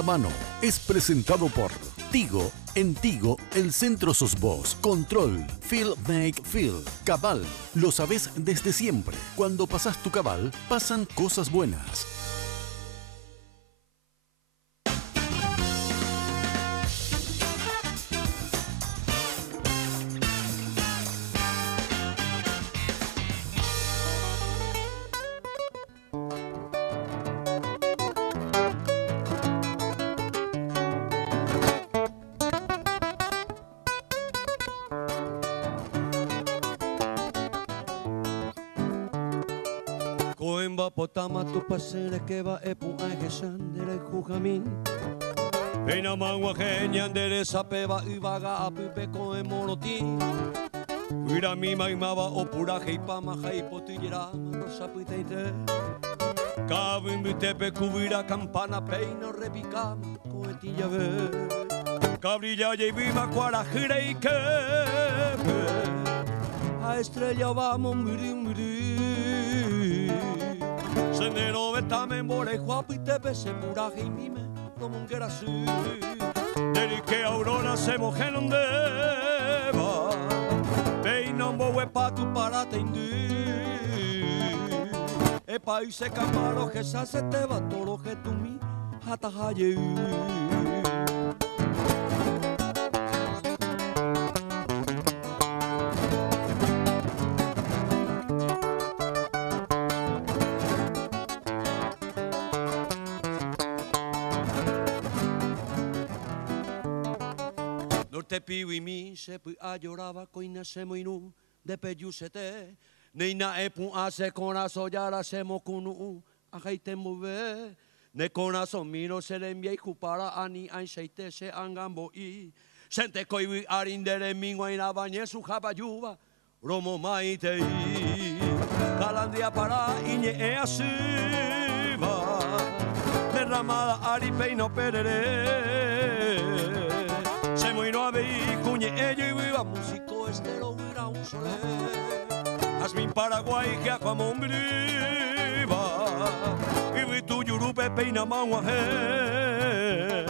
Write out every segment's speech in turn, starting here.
La mano es presentado por Tigo. En Tigo, el centro sos vos. Control. Feel make feel. Cabal. Lo sabés desde siempre. Cuando pasás tu cabal, pasan cosas buenas. Potama tu pasere que va epu ageshan dere jujamin. Pena mangua genia dere sapeba y vaga apipe con emoroti. Mira mi maimaba o pura heipama haipotillera rosa piteite. Cabin bitepe cubira campana peino repicama coetilla ve. Cabrilla y viva cuara girei que a estrella vamos mirim mirim. Sendero betame more guapite se muraje y mime como un gerasí. Dedique aurora se mojen donde va. Peinan bowe pa tu parate indi. E país camaro que se te va toro que tu mi hatahaye. Te piu y mi se pu a lloraba coina se moinu de peyusete neina epu hace corazo yara se mokunu a jaite muve ne corazo miro se le envía y jupara ani anseite se angambo y sente coi arindere mingua ina bañe su jabayuba romo maite y calandria para iñe e asiva derramada ari peino perere. Se moinó a ver cuñe ello y viva músico estero huira un solé. Asmin Paraguay que acuamón viva. Y vi tu yurupe peina mauaje.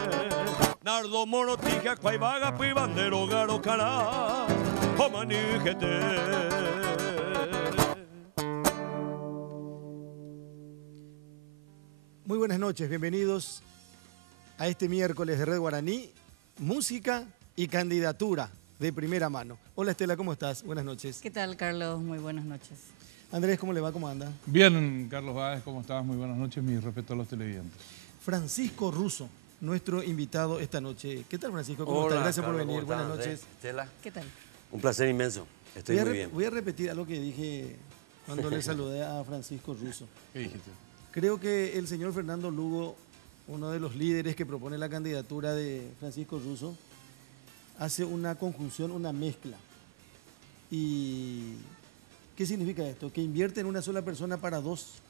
Nardo mono tija cuay vaga pi bandero garo cara. O manijete. Muy buenas noches, bienvenidos a este miércoles de Red Guaraní. Música y candidatura de primera mano. Hola Estela, ¿cómo estás? Buenas noches. ¿Qué tal, Carlos? Muy buenas noches. Andrés, ¿cómo le va? ¿Cómo anda? Bien, Carlos Báez, ¿cómo estás? Muy buenas noches, mi respeto a los televidentes. Francisco Russo, nuestro invitado esta noche. ¿Qué tal, Francisco? ¿Cómo Hola, estás? Gracias Carlos, por venir. ¿cómo estás, Buenas noches. Estela. ¿Qué tal? Un placer inmenso. Estoy muy bien. Voy a repetir algo que dije cuando le saludé a Francisco Russo. ¿Qué dijiste? Creo que el señor Fernando Lugo, uno de los líderes que propone la candidatura de Francisco Russo, hace una conjunción, una mezcla. ¿Y qué significa esto? Que invierte en una sola persona para dos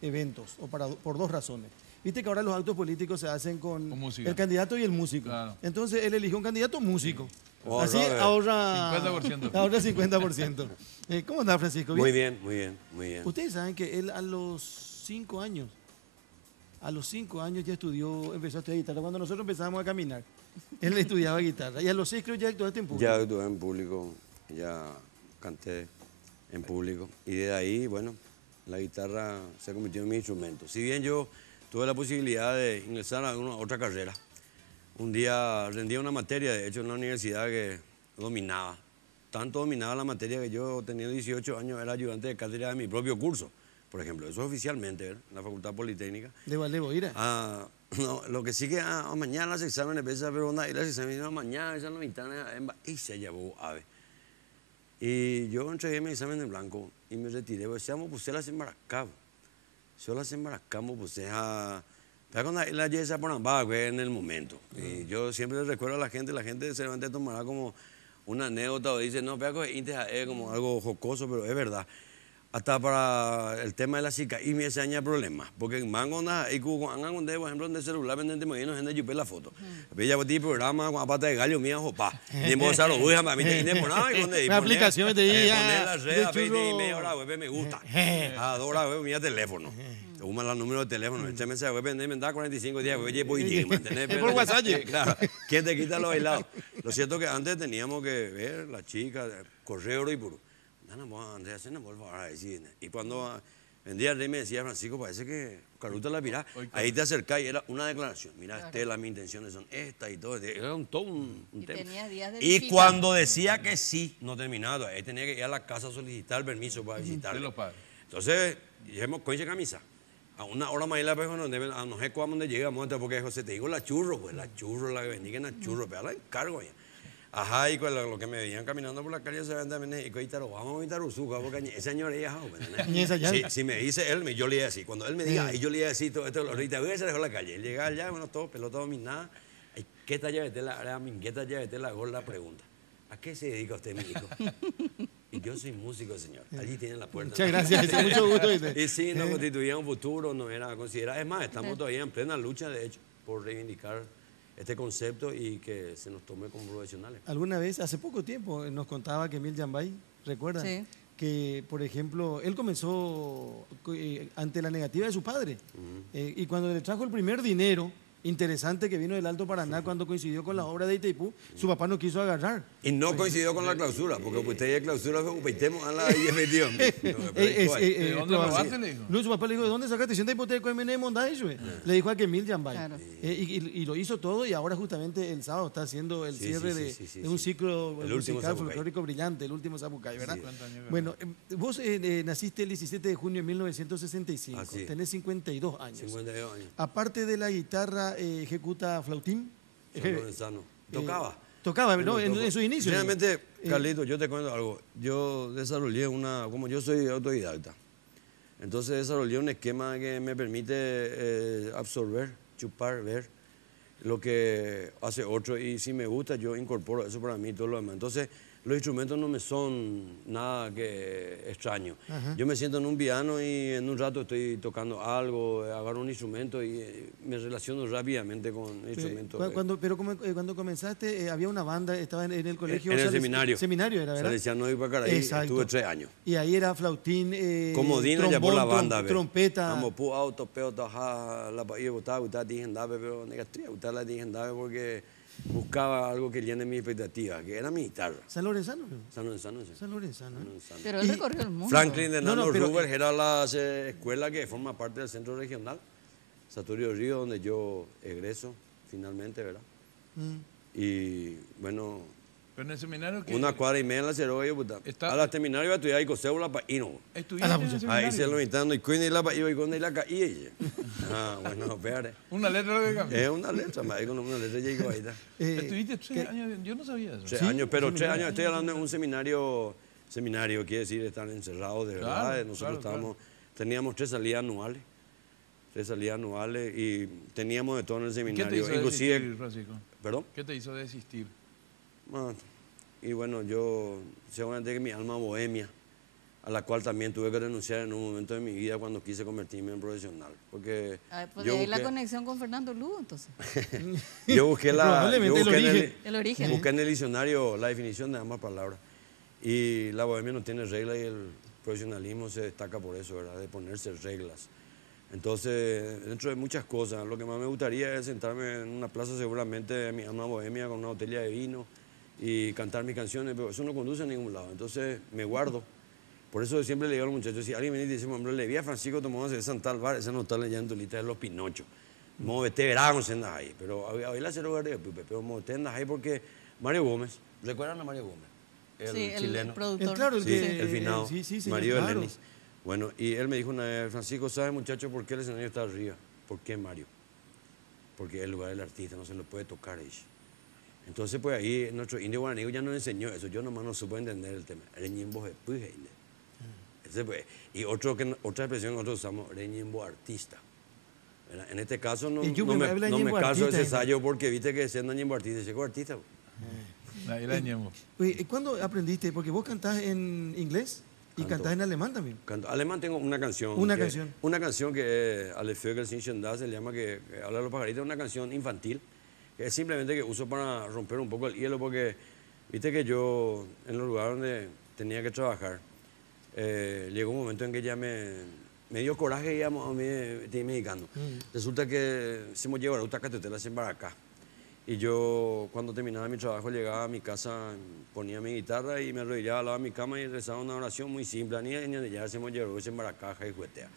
eventos o por dos razones. Viste que ahora los actos políticos se hacen con el candidato y el músico. Claro. Entonces él elige un candidato músico. Sí. Así ahorra 50%. Ahorra 50%. ¿Cómo anda, Francisco? ¿Bien? Muy bien, muy bien, muy bien. Ustedes saben que él a los 5 años ya empezó a estudiar guitarra. Cuando nosotros empezábamos a caminar, él estudiaba guitarra. Y a los 6 creo ya actuaste en público. Ya actué en público, ya canté en público. Y de ahí, bueno, la guitarra se convirtió en mi instrumento. Si bien yo tuve la posibilidad de ingresar a otra carrera, un día rendía una materia, de hecho, en la universidad que dominaba. Tanto dominaba la materia que yo, teniendo 18 años, era ayudante de cátedra de mi propio curso. Por ejemplo, eso oficialmente, ¿verdad? En la Facultad Politécnica. ¿De Valdevoira? No, lo que sí que mañana los exámenes, pero y los exámenes mañana, esa no y se llevó ave. Y yo entregué mi examen en blanco y me retiré, pues seamos puse las embaracamos. Yo las embaracamos, puse a... Pero con la yesa por en el momento. Y yo siempre les recuerdo a la gente seguramente tomará como una anécdota o dice, no, pero es como algo jocoso, pero es verdad. Hasta para el tema de la chica y me enseña problemas porque en mango y con por ejemplo en el celular vendente me viene gente yupe la foto pero ya ti programa con pata de gallo mía jopa ni moza lo voy a mí te por nada la aplicación te diga poner la red a 20 y media hora web me gusta adora web mi teléfono un mal número de teléfono, este mes se va a vender, me da 45 días, oye, voy a llegar, ¿mantenés? Por WhatsApp. Claro, ¿quién te quita los bailados? Lo cierto es que antes teníamos que ver la chica, correo y puro. Y cuando vendía el rey me decía, Francisco, parece que Caruta la pirá. Ahí te acercás y era una declaración. Mira, Estela, mis intenciones son estas y todo. Era todo un Y tema. tenía días de Y visita. cuando decía que sí, no terminaba. Ahí tenía que ir a la casa a solicitar permiso para visitar. De los padres. Entonces, dijimos, coño camisa. A una hora más y la persona, a no sé cuándo llegamos, porque José, te digo la churro, pues la churro, la que bendiga la churro, pero la encargo ya. Ajá, y con lo que me veían caminando por la calle se ven también, y coitaro, vamos a evitar Usuca, porque ese señor es si me dice él, yo le iba a decir, cuando él me diga, ahí yo le iba a decir todo esto, ahorita voy a salir a la calle, él llega allá, bueno, todo pelota dominada, ¿qué talla de tela, qué talla de tela, la pregunta? ¿A qué se dedica usted, mi hijo? Y yo soy músico, señor. Allí tiene la puerta. Muchas gracias, mucho gusto. Y sí, nos constituía un futuro, no era considerado. Es más, estamos todavía en plena lucha, de hecho, por reivindicar este concepto y que se nos tome como profesionales. Alguna vez, hace poco tiempo, nos contaba que Emil Yambay, ¿recuerdan? Sí. Que, por ejemplo, él comenzó ante la negativa de su padre. Y cuando le trajo el primer dinero interesante que vino del Alto Paraná cuando coincidió con la obra de Itaipú, su papá no quiso agarrar. Y no coincidió con la clausura, porque usted ya clausura, upeitemos a la IFTIO. ¿De dónde robaste, le dijo? No, su papá le dijo, ¿de dónde sacaste 100 hipotecas de MN Monday? Le dijo a Emil Yambay. Claro. Y lo hizo todo y ahora justamente el sábado está haciendo el Sí, cierre sí, de un ciclo El último musical Zapucay. folclórico brillante, el último Zapucay, ¿verdad? Sí. Bueno, vos naciste el 17 de junio de 1965, Así es. tenés 52 años. 52 años. Aparte de la guitarra, ejecuta flautín. San Lorenzano. Tocaba. Tocaba, ¿no? Toco. En sus inicios. Realmente, Carlito, yo te cuento algo. Yo desarrollé como yo soy autodidacta, entonces desarrollé un esquema que me permite absorber, chupar, ver lo que hace otro y si me gusta yo incorporo eso para mí y todo lo demás. Entonces los instrumentos no me son nada que extraño. Yo me siento en un piano y en un rato estoy tocando algo, agarro un instrumento y me relaciono rápidamente con el instrumento. Cuando comenzaste, había una banda, estaba en el colegio. En el seminario. Seminario era, ¿verdad? Salesiano de Ipacaraí, estuve 3 años. Y ahí era flautín, Comodina ya por la banda, trompeta. Vamos, pu auto, peo, taja, la país, gustaba, dije, pero negativa, gustaba, dije, porque buscaba algo que llene mi expectativa, que era mi guitarra. San Lorenzano. San Lorenzano, sí. San Lorenzano. Pero él recorrió el mundo. Franklin de Nano pero- Rubers era la escuela que forma parte del centro regional, Saturio Río, donde yo egreso finalmente, ¿verdad? Y bueno, Pero en el seminario que... una cuadra y media en la Ceroga y puta. Está- A la seminario iba a estudiar y cosébula para ir, no. ¿Estuviste en el Ahí seminario? se lo invitando y cuando la iba y cuando la caía. Ah, bueno, espérate. Una letra de cambio. Es una letra, más con una letra llegó ahí. ¿Estuviste 3 años? Yo no sabía eso. 3 años, pero 3 años, estoy hablando de un seminario, quiere decir estar encerrados de verdad. Claro, Nosotros claro. teníamos 3 salidas anuales. 3 salidas anuales y teníamos de todo en el ¿Qué te seminario. hizo Inclusive, desistir, Francisco? ¿perdón? ¿Qué te hizo desistir? Ah, y bueno, yo seguramente que mi alma bohemia, a la cual también tuve que renunciar en un momento de mi vida cuando quise convertirme en profesional. Porque Ah, pues yo de ahí la busqué- conexión con Fernando Lugo, entonces. Yo busqué Probablemente el origen. El origen. busqué en el diccionario la definición de ambas palabras. Y la bohemia no tiene reglas y el profesionalismo se destaca por eso, ¿verdad? De ponerse reglas. Entonces, dentro de muchas cosas, lo que más me gustaría es sentarme en una plaza seguramente de mi alma bohemia con una botella de vino y cantar mis canciones, pero eso no conduce a ningún lado. Entonces, me guardo. Por eso siempre le digo a los muchachos, si alguien viene y dice, hombre, le vi a Francisco tomándose ese en tal bar, ese no está leyendo tu lista de los Pinochos. Movete verano, se anda ahí. Pero hoy la cero de Pipe, pero movete andas ahí porque Mario Gómez, ¿recuerdan a Mario Gómez? El Sí, el chileno. productor. Claro, el Sí, que- el finado, sí, Mario de claro. Lenis. Bueno, y él me dijo una vez, Francisco, ¿sabe muchacho por qué el escenario está arriba? ¿Por qué Mario? Porque es el lugar del artista, no se lo puede tocar ahí. Entonces, pues ahí nuestro indio guaraní ya nos enseñó eso, yo nomás no supe entender el tema. Reñimbo de pujeine. Ese pues, y otra expresión que nosotros usamos, reñimbo artista. ¿Verdad? En este caso no, Y yo no me me, habla no me ñembo caso artista, ese ensayo porque viste que siendo ñembo artista, llegó artista. Ahí la ñemo. Oye, ¿cuándo aprendiste? Porque vos cantás en inglés y Canto. cantás en alemán también. Alemán tengo una canción. Una canción. Una canción que Alle Vögel sin Schöndas se llama que habla de los pajaritos, una canción infantil, que es simplemente que uso para romper un poco el hielo, porque viste que yo, en los lugares donde tenía que trabajar, llegó un momento en que ya me me dio coraje, digamos, a mí, de mexicano. Resulta que se me llevaron a Catetela en Baracá. Y yo, cuando terminaba mi trabajo, llegaba a mi casa, ponía mi guitarra y me arrodillaba al lado de mi cama y rezaba una oración muy simple. Ni ya se me llevó en Baracaja y Juetea.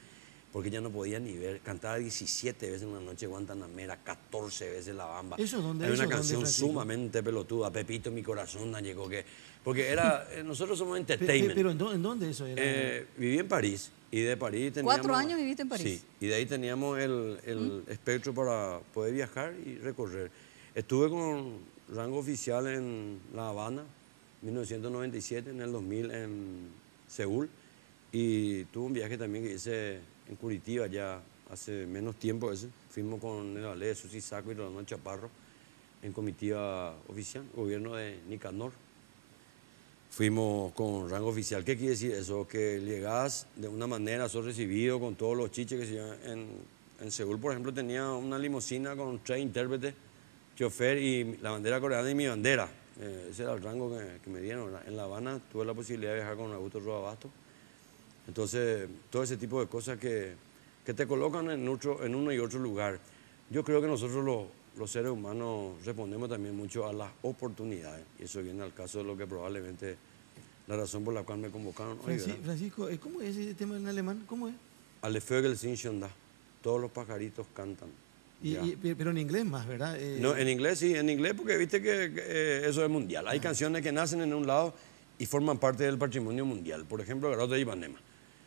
Porque ya no podía ni ver. Cantaba 17 veces en una noche Guantanamera, 14 veces La Bamba. ¿Eso dónde? Hay una ¿Eso canción dónde, Francisco? sumamente pelotuda, Pepito, mi corazón, no llegó que... Porque era, nosotros somos entertainment. Pero ¿en dónde eso era? Viví en París y de París teníamos... 4 años viviste en París. Sí, y de ahí teníamos el espectro para poder viajar y recorrer. Estuve con rango oficial en La Habana, 1997, en el 2000 en Seúl, y tuve un viaje también que hice en Curitiba ya hace menos tiempo ese. Fuimos con el ballet de Susi Saco y Rolando Chaparro en comitiva oficial, gobierno de Nicanor. Fuimos con rango oficial. ¿Qué quiere decir eso? Que llegás de una manera, sos recibido con todos los chiches que se llaman. En Seúl, por ejemplo, tenía una limusina con 3 intérpretes, chofer y la bandera coreana y mi bandera. Ese era el rango que me dieron, ¿verdad? En La Habana tuve la posibilidad de viajar con Augusto Roa Bastos. Entonces, todo ese tipo de cosas que te colocan en uno y otro lugar. Yo creo que nosotros los seres humanos respondemos también mucho a las oportunidades. Y eso viene al caso de lo que probablemente la razón por la cual me convocaron hoy, ¿verdad? Francisco, ¿cómo es ese tema en alemán? ¿Cómo es? Alle Vögel singen schon da. Todos los pajaritos cantan. Pero en inglés más, ¿verdad? No, en inglés sí, en inglés porque viste que eso es mundial. Hay canciones que nacen en un lado y forman parte del patrimonio mundial. Por ejemplo, Garota de Ipanema.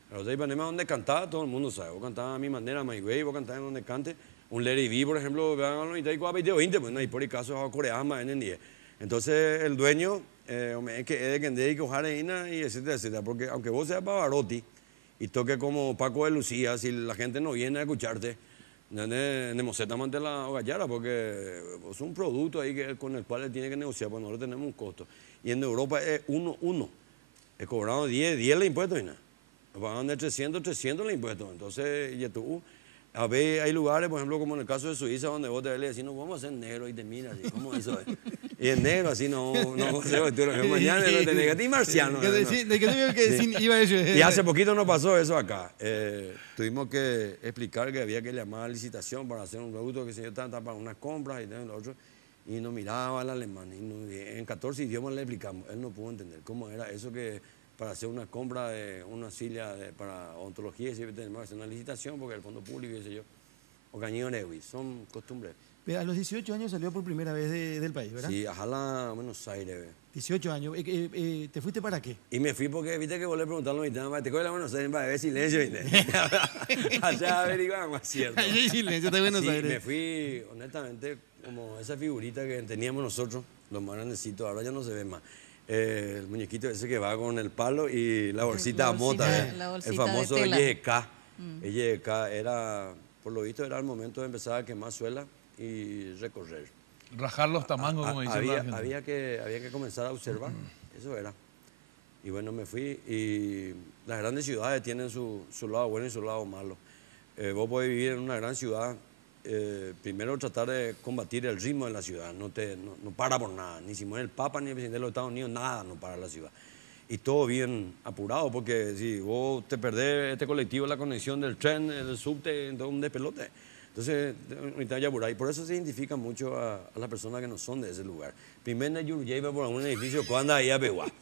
Garota de Ipanema, donde cantaba, todo el mundo sabe. Vos cantabas a mi manera, My Way, vos cantabas donde cante. Un Let It Be, por ejemplo, vean a los 20, pues no hay por el caso a Corea más en el. Entonces, el dueño, que es de Kendé y Cojareina y etcétera, etcétera. Porque aunque vos seas Pavarotti y toque como Paco de Lucía, si la gente no viene a escucharte, necesitamos la gallara porque es un producto ahí con el cual él tiene que negociar, pues nosotros tenemos un costo. Y en Europa es 1. He cobrado 10 el impuesto y nada. Nos pagan de 300 el impuesto. Entonces, a ver, hay lugares, por ejemplo, como en el caso de Suiza, donde vos te ves y decís, no, vamos a hacer negro y te miras así, ¿cómo eso es? Y en negro así no sé, mañana no te negativas, marciano. Y hace poquito nos pasó eso acá. Tuvimos que explicar que había que llamar a licitación para hacer un producto que se yo para unas compras y todo lo otro. Y nos miraba el alemán. Y en 14 idiomas le explicamos. Él no pudo entender cómo era eso que para hacer una compra de una silla para odontología siempre tenemos que hacer una licitación porque el fondo público, qué sé yo, o cañones, son costumbres. Pero a los 18 años salió por primera vez del país, ¿verdad? Sí, a Buenos Aires. 18 años. ¿Te fuiste para qué? Y me fui porque viste que vos le preguntaron a los invitados, ¿te coges a Buenos Aires para ver silencio? Allá averiguamos, cierto. Allá hay silencio, de Buenos Aires. Me fui, honestamente, como esa figurita que teníamos nosotros, los más grandecitos, ahora ya no se ve más. El muñequito ese que va con el palo y la bolsita a mota, el famoso YGK. El YGK era, por lo visto, era el momento de empezar a quemar suela y recorrer. Rajar los tamangos, como dicen la gente. Había que comenzar a observar, eso era. Y bueno, me fui y las grandes ciudades tienen su lado bueno y su lado malo. Vos podés vivir en una gran ciudad, primero tratar de combatir el ritmo de la ciudad, no para por nada, ni si muere el Papa ni el presidente de los Estados Unidos, nada no para la ciudad. Y todo bien apurado, porque si vos te perdés este colectivo, la conexión del tren, el subte, entonces un despelote. Entonces, ahorita ya por ahí. Por eso se identifica mucho a las personas que no son de ese lugar. Primero yo llevo por un edificio cuando ahí a Beguá.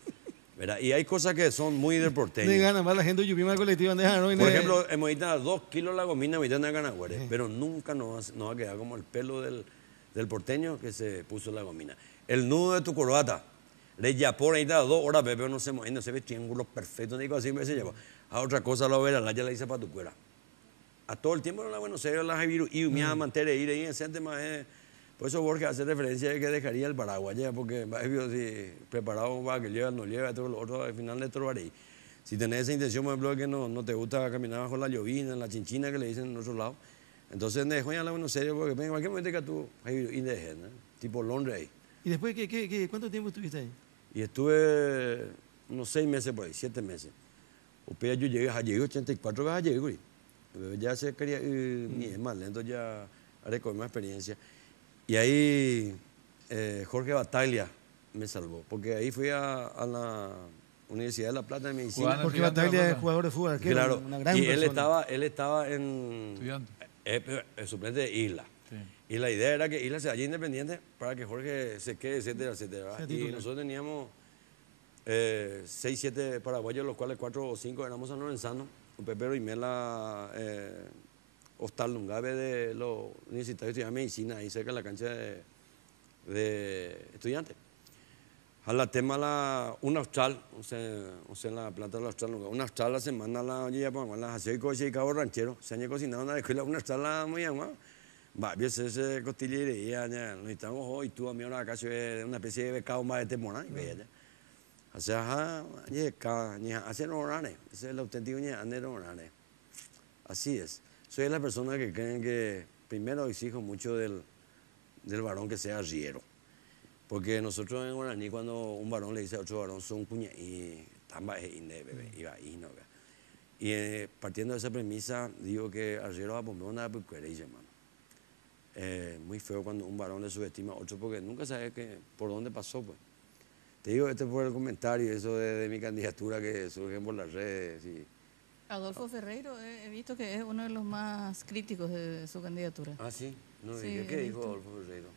¿Verdad? Y hay cosas que son muy del porteño. De gana más la gente yo al colectivo Por ejemplo, hemos ido a 2 kilos la gomina, hemos ido a Ganagüere, pero nunca nos va a quedar como el pelo del porteño que se puso la gomina. El nudo de tu corbata, le yapó ahí 2 horas, pero no se ve triángulos perfectos, ni así me se lleva. A otra cosa lo verá, la ya la hice para tu cuera. A todo el tiempo en la Buenos Aires, la Javiru, y mi mantere ir ahí en ese tema es. Por eso Borges hace referencia de que dejaría el paraguas ya, porque si preparado para que lleve, no lleve, todo lo otro al final le trobaré. Si tenés esa intención, por ejemplo, que no te gusta caminar bajo la llovina, en la chinchina que le dicen en otro lado, entonces dejo ya la Buenos Aires, porque en cualquier momento que tú, tipo Londres ahí. ¿Y después cuánto tiempo estuviste ahí? Y estuve unos 6 meses por ahí, 7 meses. O sea, yo llegué 84 veces a llegar, ya se quería ir más lento, ya haré con más experiencia. Y ahí Jorge Bataglia me salvó, porque ahí fui a Universidad de La Plata de Medicina. Jugaba en el Jorge Gigante de La Bataglia es Plata. jugador de fútbol, arquero, Claro, una gran y él persona. estaba en Estudiante. el suplente de Isla. Sí. Y la idea era que Isla se vaya independiente para que Jorge se quede, etcétera, etcétera. ¿verdad? Sea Y titular. nosotros teníamos 6, 7 paraguayos, los cuales 4 o 5 éramos sanlorenzanos. Un Pepero y Mela, Hostal Lungabe de los universitarios de medicina, ahí cerca de la cancha de estudiantes. A la tema un austral, o sea, en la plata de la austral, un austral la semana la oye para las hacer cosas y cabo ranchero, se han cocinado una escuela, una austral muy agua. Va, bien se costillería, ya, nos estamos hoy, tú a mí ahora acá se ve una especie de becado más de temporada, y ve ya. O sea, hace horares, ese es el auténtico horares. Así es. Soy de las personas que creen que primero exijo mucho del varón que sea arriero. Porque nosotros en guaraní, cuando un varón le dice a otro varón, son cuña y tamba y no. Y partiendo de esa premisa, digo que arriero va a poner una pecuería, hermano. Muy feo cuando un varón le subestima a otro porque nunca sabe por dónde pasó, pues. Te digo por el comentario, eso de mi candidatura que surge por las redes. Y... Adolfo Ferreiro, he visto que es uno de los más críticos de su candidatura. Ah, sí. No, Sí, ¿qué he dijo visto. Adolfo Ferreiro?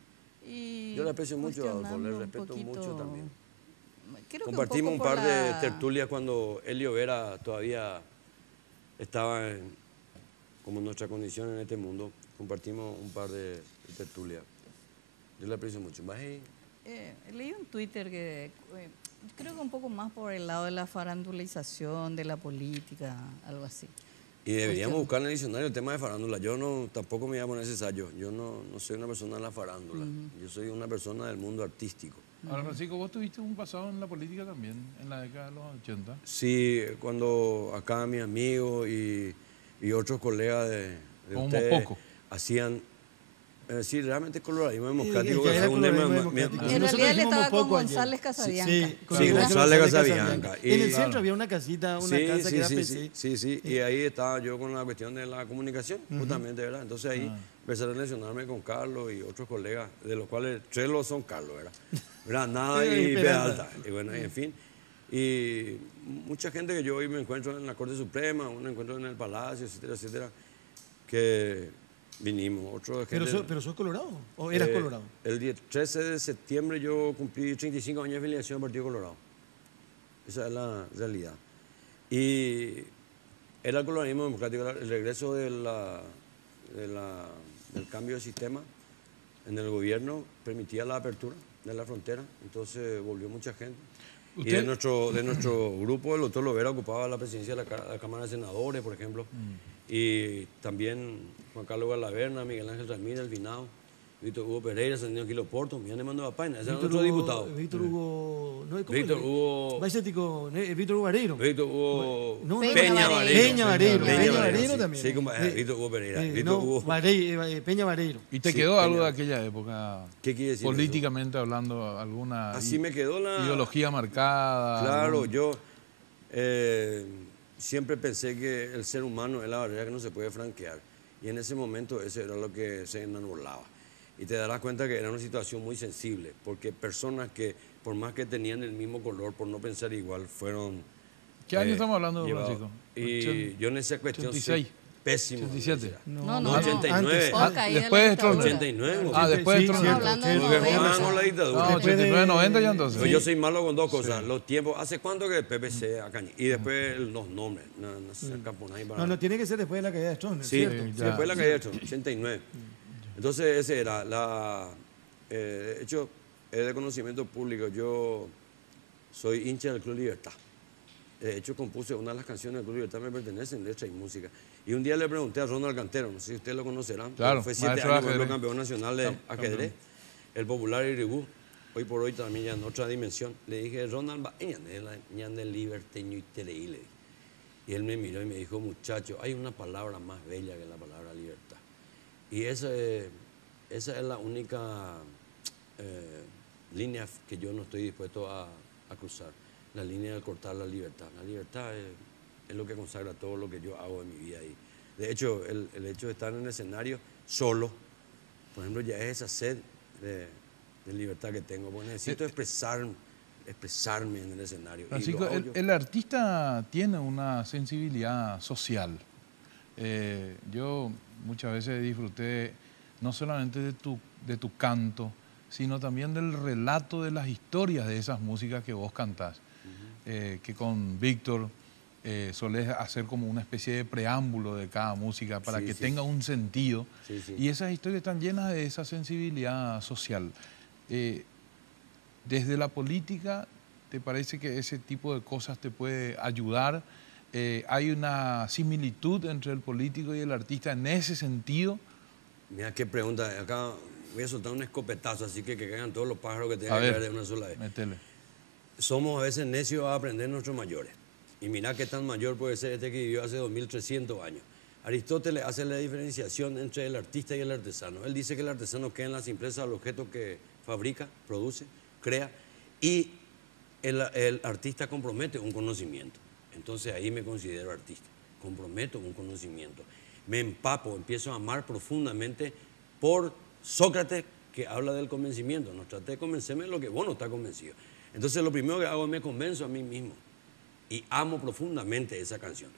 Y Yo le aprecio mucho a Adolfo, le cuestionando un respeto mucho poquito- también. Creo que Compartimos un poco por par de la- tertulias cuando Elio Vera todavía estaba como en nuestra condición en este mundo. Compartimos un par de tertulias. Yo le aprecio mucho. leí un Twitter que creo que un poco más por el lado de la farandulización de la política, algo así. Y deberíamos buscar en el diccionario el tema de farándula. Yo tampoco me voy a poner ese sayo. Yo no soy una persona de la farándula. Yo soy una persona del mundo artístico. Ahora, Francisco, vos tuviste un pasado en la política también, en la década de los 80. Sí, cuando acá mis amigos y otros colegas de Como ustedes poco. hacían... sí, realmente es coloradismo democrático. que que era fue un tema- colorismo democrático. En Nosotros realidad él dijimos estaba con poco ayer. González Casabianca. Sí, con Sí, González González Casabianca. Casabianca. En el Y- centro había una casita, una casa que era PC. Sí. Y ahí estaba yo con la cuestión de la comunicación, justamente, ¿verdad? Entonces ahí empecé a relacionarme con Carlos y otros colegas, de los cuales 3 los son Carlos, ¿verdad? Nada y Peralta. Y bueno, y en fin. Y mucha gente que yo hoy me encuentro en la Corte Suprema, me encuentro en el Palacio, etcétera, etcétera, que vinimos. Pero sos colorado, o eras colorado. El 13 de septiembre yo cumplí 35 años de afiliación al Partido Colorado. Esa es la realidad. Y era el colorismo democrático, el regreso del cambio de sistema en el gobierno permitía la apertura de la frontera, entonces volvió mucha gente. Y de nuestro grupo, el doctor Lovera ocupaba la presidencia de la Cámara de Senadores, por ejemplo, y también Juan Carlos Galaverna, Miguel Ángel Ramírez, El Vinado, Víctor Hugo Pereira, Sandino Quilo Porto, Millán de Mando Paina, ese era nuestro diputado. Víctor Hugo... No, ¿cómo Víctor le- Hugo... Víctor Hugo Vareiro. Víctor Hugo... No, Peña Vareiro. Peña Vareiro. Peña Peña Vareiro, Vareiro sí. también. Sí, como Víctor Hugo Pereira. Víctor No, Hugo... Peña Vareiro. ¿Y te Sí, quedó algo Peña. de aquella época? ¿Qué quiere decir Políticamente hablando, alguna Así me quedó la... ideología marcada. Claro, algún- yo siempre pensé que el ser humano es la barrera que no se puede franquear. Y en ese momento eso era lo que se enarbolaba. Y te darás cuenta que era una situación muy sensible, porque personas que, por más que tenían el mismo color, por no pensar igual, fueron... ¿Qué año estamos hablando, llevados. Francisco? Y yo en esa cuestión 86. soy pésimo. 87. No, No, 89. Por caída de la después de dictadura. Stroessner. 89. Ah, después de Sí, Stroessner. cierto, Hablando de cierto. Porque noventa. Juan con la dictadura. No, Después 89, de- 90 ya entonces. Pues yo soy malo con dos cosas, los tiempos. ¿Hace cuánto que el PPC acá? Y después los nombres. No se saca por ahí para... No, tiene que ser después de la caída de Stroessner, Sí, ¿cierto? ya. después de la caída de Stroessner, 89. Entonces, ese era de hecho, es de conocimiento público. Yo soy hincha del Club Libertad. De hecho, compuse una de las canciones del Club Libertad, me pertenecen, letra y música. Y un día le pregunté a Ronald Cantero, no sé si ustedes lo conocerán, Claro, fue 7 maestro de años ajedrez. campeón nacional de ajedrez, el popular Iribú, hoy por hoy también ya en otra dimensión. Le dije, Ronald, ñande liberteño y teleí, le dije. Y él me miró y me dijo, muchacho, hay una palabra más bella que la palabra libertad. Y esa es la única línea que yo no estoy dispuesto a cruzar, la línea de cortar la libertad. La libertad es lo que consagra todo lo que yo hago en mi vida. Y de hecho, el hecho de estar en el escenario solo, por ejemplo, ya es esa sed de libertad que tengo, porque necesito expresar expresarme en el escenario. Y Francisco, lo hago yo. el artista tiene una sensibilidad social. Yo muchas veces disfruté no solamente de tu canto, sino también del relato de las historias de esas músicas que vos cantás. Que con Víctor solés hacer como una especie de preámbulo de cada música para Sí, que sí. tenga un sentido. Sí, sí. Y esas historias están llenas de esa sensibilidad social. Desde la política, ¿te parece que ese tipo de cosas te puede ayudar? ¿Hay una similitud entre el político y el artista en ese sentido? Mira qué pregunta. Acá voy a soltar un escopetazo, así que caigan todos los pájaros que A tengan que ver, caer de una sola vez. métele. Somos a veces necios a aprender nuestros mayores. Y mirá qué tan mayor puede ser este que vivió hace 2300 años. Aristóteles hace la diferenciación entre el artista y el artesano. Él dice que el artesano queda en la simpleza del objeto que fabrica, produce, crea, y el artista compromete un conocimiento. Entonces ahí me considero artista, comprometo un conocimiento. Me empapo, empiezo a amar profundamente por Sócrates, que habla del convencimiento. No trate de convencerme de lo que vos no estás convencido. Entonces lo primero que hago es me convenzo a mí mismo y amo profundamente esa canción.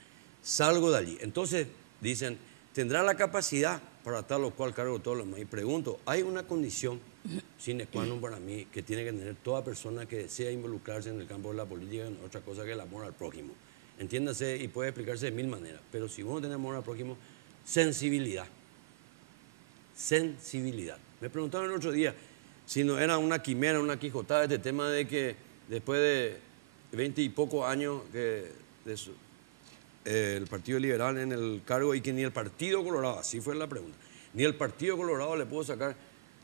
Salgo de allí. Entonces dicen, ¿tendrá la capacidad para tal o cual cargo todo lo demás? Y pregunto, ¿hay una condición sine qua non para mí que tiene que tener toda persona que desea involucrarse en el campo de la política en otra cosa que el amor al prójimo? Entiéndase y puede explicarse de mil maneras, pero si uno tiene amor al prójimo, sensibilidad. Sensibilidad. Me preguntaron el otro día si no era una quimera, una quijotada este tema de que después de 20 y pocos años el Partido Liberal en el cargo y que ni el Partido Colorado, así fue la pregunta, ni el Partido Colorado le pudo sacar,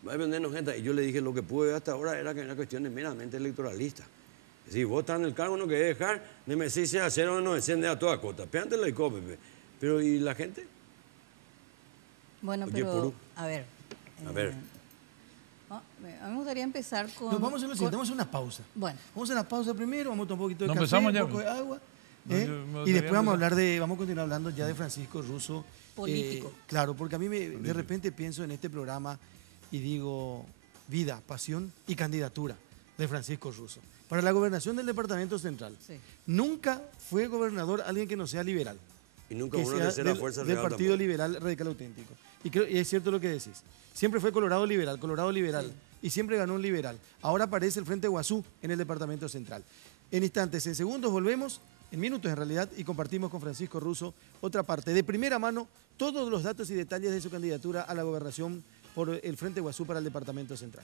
va a vendernos gente. Y yo le dije, lo que pude ver hasta ahora era que era cuestiones meramente electoralistas. Es decir, vos estás en el cargo, no querés dejar, no me decís a cero, no enciende a toda costa. Pégate el cope, pero ¿y la gente? Bueno, Oye, pero, Puru. a ver. A ver. A mí me gustaría empezar con... Nos vamos a hacer lo siguiente, vamos a hacer una pausa. Bueno, Vamos a hacer una pausa primero, vamos a tomar un poquito de ¿No café, empezamos un ya? poco de agua. No, yo me Y gustaría después vamos a empezar. vamos a continuar hablando ya de Francisco Russo. Político. Claro, porque a mí de repente pienso en este programa y digo vida, pasión y candidatura de Francisco Russo para la gobernación del Departamento Central. sí. Nunca fue gobernador alguien que no sea liberal, Y nunca que una sea tercera del, fuerza del real Partido tampoco. Liberal Radical Auténtico. Y es cierto lo que decís. Siempre fue Colorado Liberal. Y siempre ganó un liberal. Ahora aparece el Frente Guazú en el Departamento Central. En instantes, en segundos, volvemos, en minutos en realidad, y compartimos con Francisco Russo otra parte. De primera mano, todos los datos y detalles de su candidatura a la gobernación por el Frente Guazú para el Departamento Central.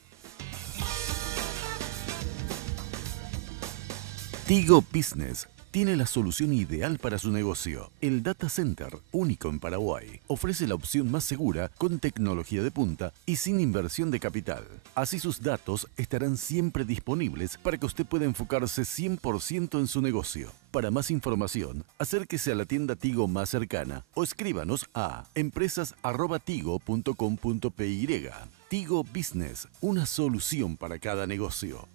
Tigo Business tiene la solución ideal para su negocio. El Data Center, único en Paraguay, ofrece la opción más segura con tecnología de punta y sin inversión de capital. Así sus datos estarán siempre disponibles para que usted pueda enfocarse 100% en su negocio. Para más información, acérquese a la tienda Tigo más cercana o escríbanos a empresas@tigo.com.py. Tigo Business, una solución para cada negocio.